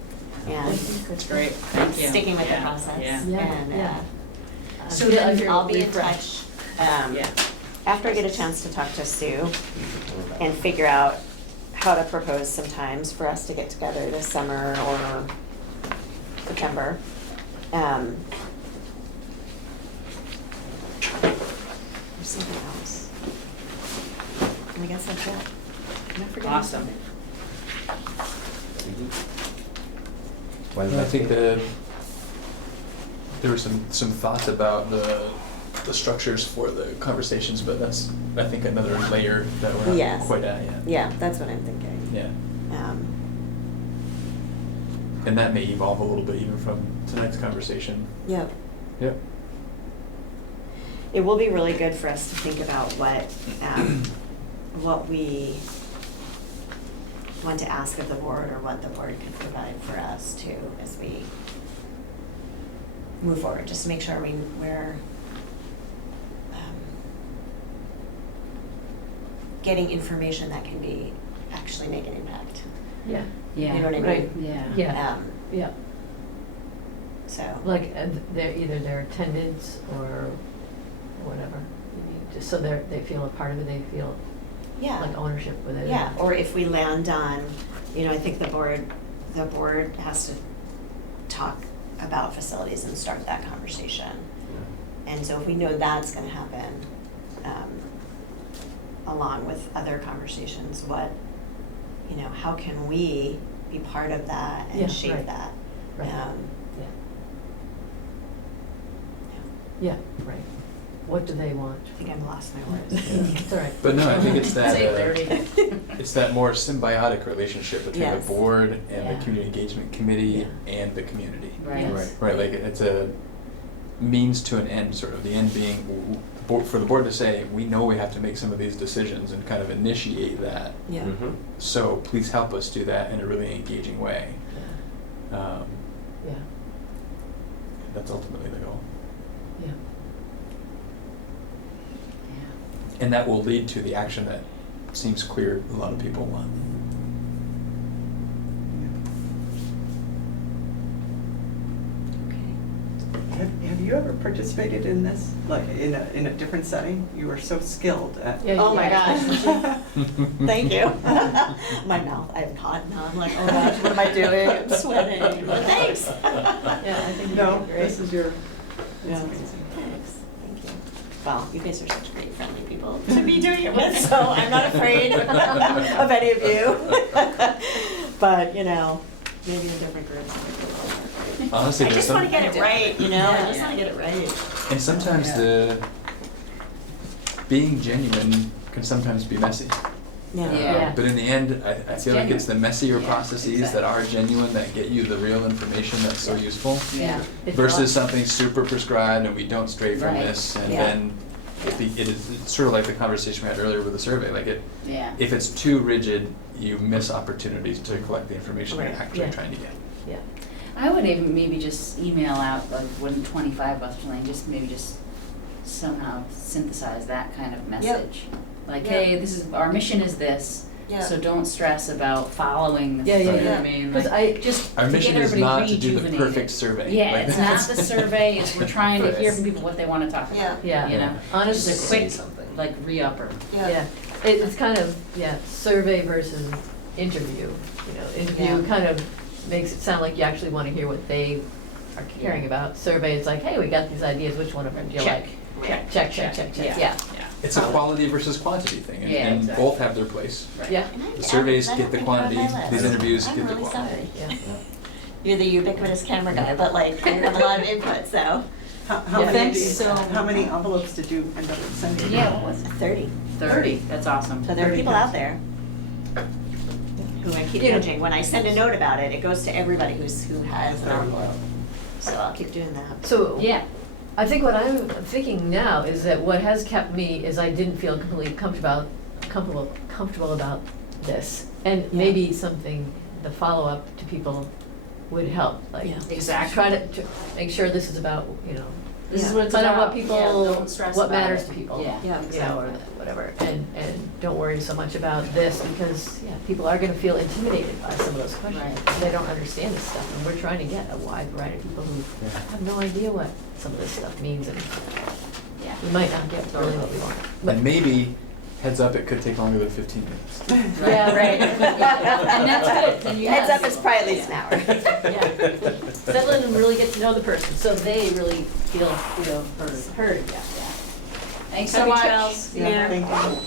and That's great. Thank you. sticking with the Yeah. process. Yeah. Yeah, And yeah. so I feel- I then feel I'll be in refreshed. touch Yeah. after I get a chance to talk to Sue and figure out how to propose some times for us to get together this summer or September. There's something else. And I guess that's it. Am I forgetting Awesome. something? I think there were some thoughts about the structures for the conversations, but that's, I think, another layer that we're not Yes. quite at yet. Yeah, that's what I'm thinking. Yeah. Um, And that may evolve a little bit even from tonight's conversation. Yep. Yep. It will be really good for us to think about what we want to ask of the board or what the board could provide for us too as we move forward, just to make sure we're getting information that can be, actually make an impact. Yeah, Yeah. You know what I mean? right, Yeah. yeah, Um, yeah. So. Like, they're either their attendance or whatever, just so they feel a part of it, they feel Yeah. like ownership with it. Yeah, or if we land on, I think the board has to talk about facilities and start that conversation. And so if we know that's gonna happen, along with other conversations, how can we be part of that Yeah, and shape right. that? Right. Yeah. Yeah, right. What do they want? I think I've lost my words. It's all right. But no, I think it's that, Say 30. it's that more symbiotic relationship between Yes. the board and Yeah. the community engagement committee and the community. Right. Yes. Right, like it's a means to an end, sort of, the end being for the board to say, we know we have to make some of these decisions and kind of initiate that. Yeah. Mhm. So please help us do that in a really engaging way. Yeah, yeah, That's ultimately the goal. yeah. And that will lead to the action that seems clear a lot of people want. Have you ever participated in this, like in a different setting? You are so skilled at. Yeah, Oh my yeah. gosh. Thank you. My mouth, I have cotton now. I'm like, oh gosh, what am I doing? I'm sweating. But thanks. Yeah, I think you No, did great. this is your, Yeah. it's amazing. Thanks. Thank you. Well, you guys are such great, friendly people to be doing it with, so I'm not afraid of any of you. but, you know, maybe in different groups. Honestly, I there's just wanna some, get it right, you know, I just Yeah. wanna get it right. and sometimes Yeah. being genuine can sometimes be messy. Yeah. But in the end, I It's feel like it's the messier Yeah, processes that are genuine that get you the real information that's so useful. Yeah. It's Versus not- something super prescribed and we don't stray from Right. this, and Yeah. then it's sort of like the conversation we had earlier with the survey, like Yeah. if it's too rigid, you miss opportunities to collect the information you're Right. actually Yeah. trying to get. Yeah. I would even maybe just email out, like, when 25 of us playing, just maybe just somehow synthesize that kind of message. Like, Yeah. hey, this is, our mission is this, Yeah. so don't stress about following this, Yeah, you yeah, know what yeah. I mean? 'Cause Like, just Our to mission get is everybody not to do the rejuvenated. perfect survey. Yeah, Like, it's not that's- the survey, it's we're trying to hear from people what they wanna talk Yeah. about, Yeah. you know? Honestly, Just a quick, something. like, re-upper. Yeah, it's kind of, survey versus interview, you know, interview Yeah. kind of makes it sound like you actually wanna hear what they are caring about. Survey is like, hey, we got these ideas, which one of them do you Check. like? Right. Check, yeah, It's a quality versus quantity thing, Yeah, and exactly. both have their place. Right. yeah, And I've The surveys added- get the I don't think they're on quantity, my these list. interviews I'm get the really quality. sorry. yeah. You're the ubiquitous camera guy, but like, you have a lot of input, so. How Yeah. many Thanks do you- so How many envelopes did you end up sending? Yeah, what was it? 30. 30, that's awesome. So there are 30 people kids. out there who I keep Yeah. nudging. When I send a note about it, it goes to everybody who has an envelope. So I'll keep doing that. So, Yeah, I think what I'm thinking now is that what has kept me is I didn't feel completely comfortable about this. And Yeah. maybe something, the follow-up to people would help, like, Yeah. just Exactly. try to make sure this is about, you know, this is Yeah. what it's find out about. what people, Yeah, don't stress what about matters it. to people. Yeah, Yeah. You know, or whatever, and don't worry so much about this, because, yeah, people are gonna feel intimidated by some of those questions. Right. because They don't understand this stuff, and we're trying to get a wide variety of people who have no idea what some of this stuff means, and Yeah. we might not get really what we want. But And maybe, heads up, it could take longer than 15 minutes. Yeah, right. And that's good, then you Heads have up, it's probably at least an hour. Yeah. Settle in and really get to know the person, so they really feel heard, yeah. Thanks so Happy much. trails. Yeah, thank you.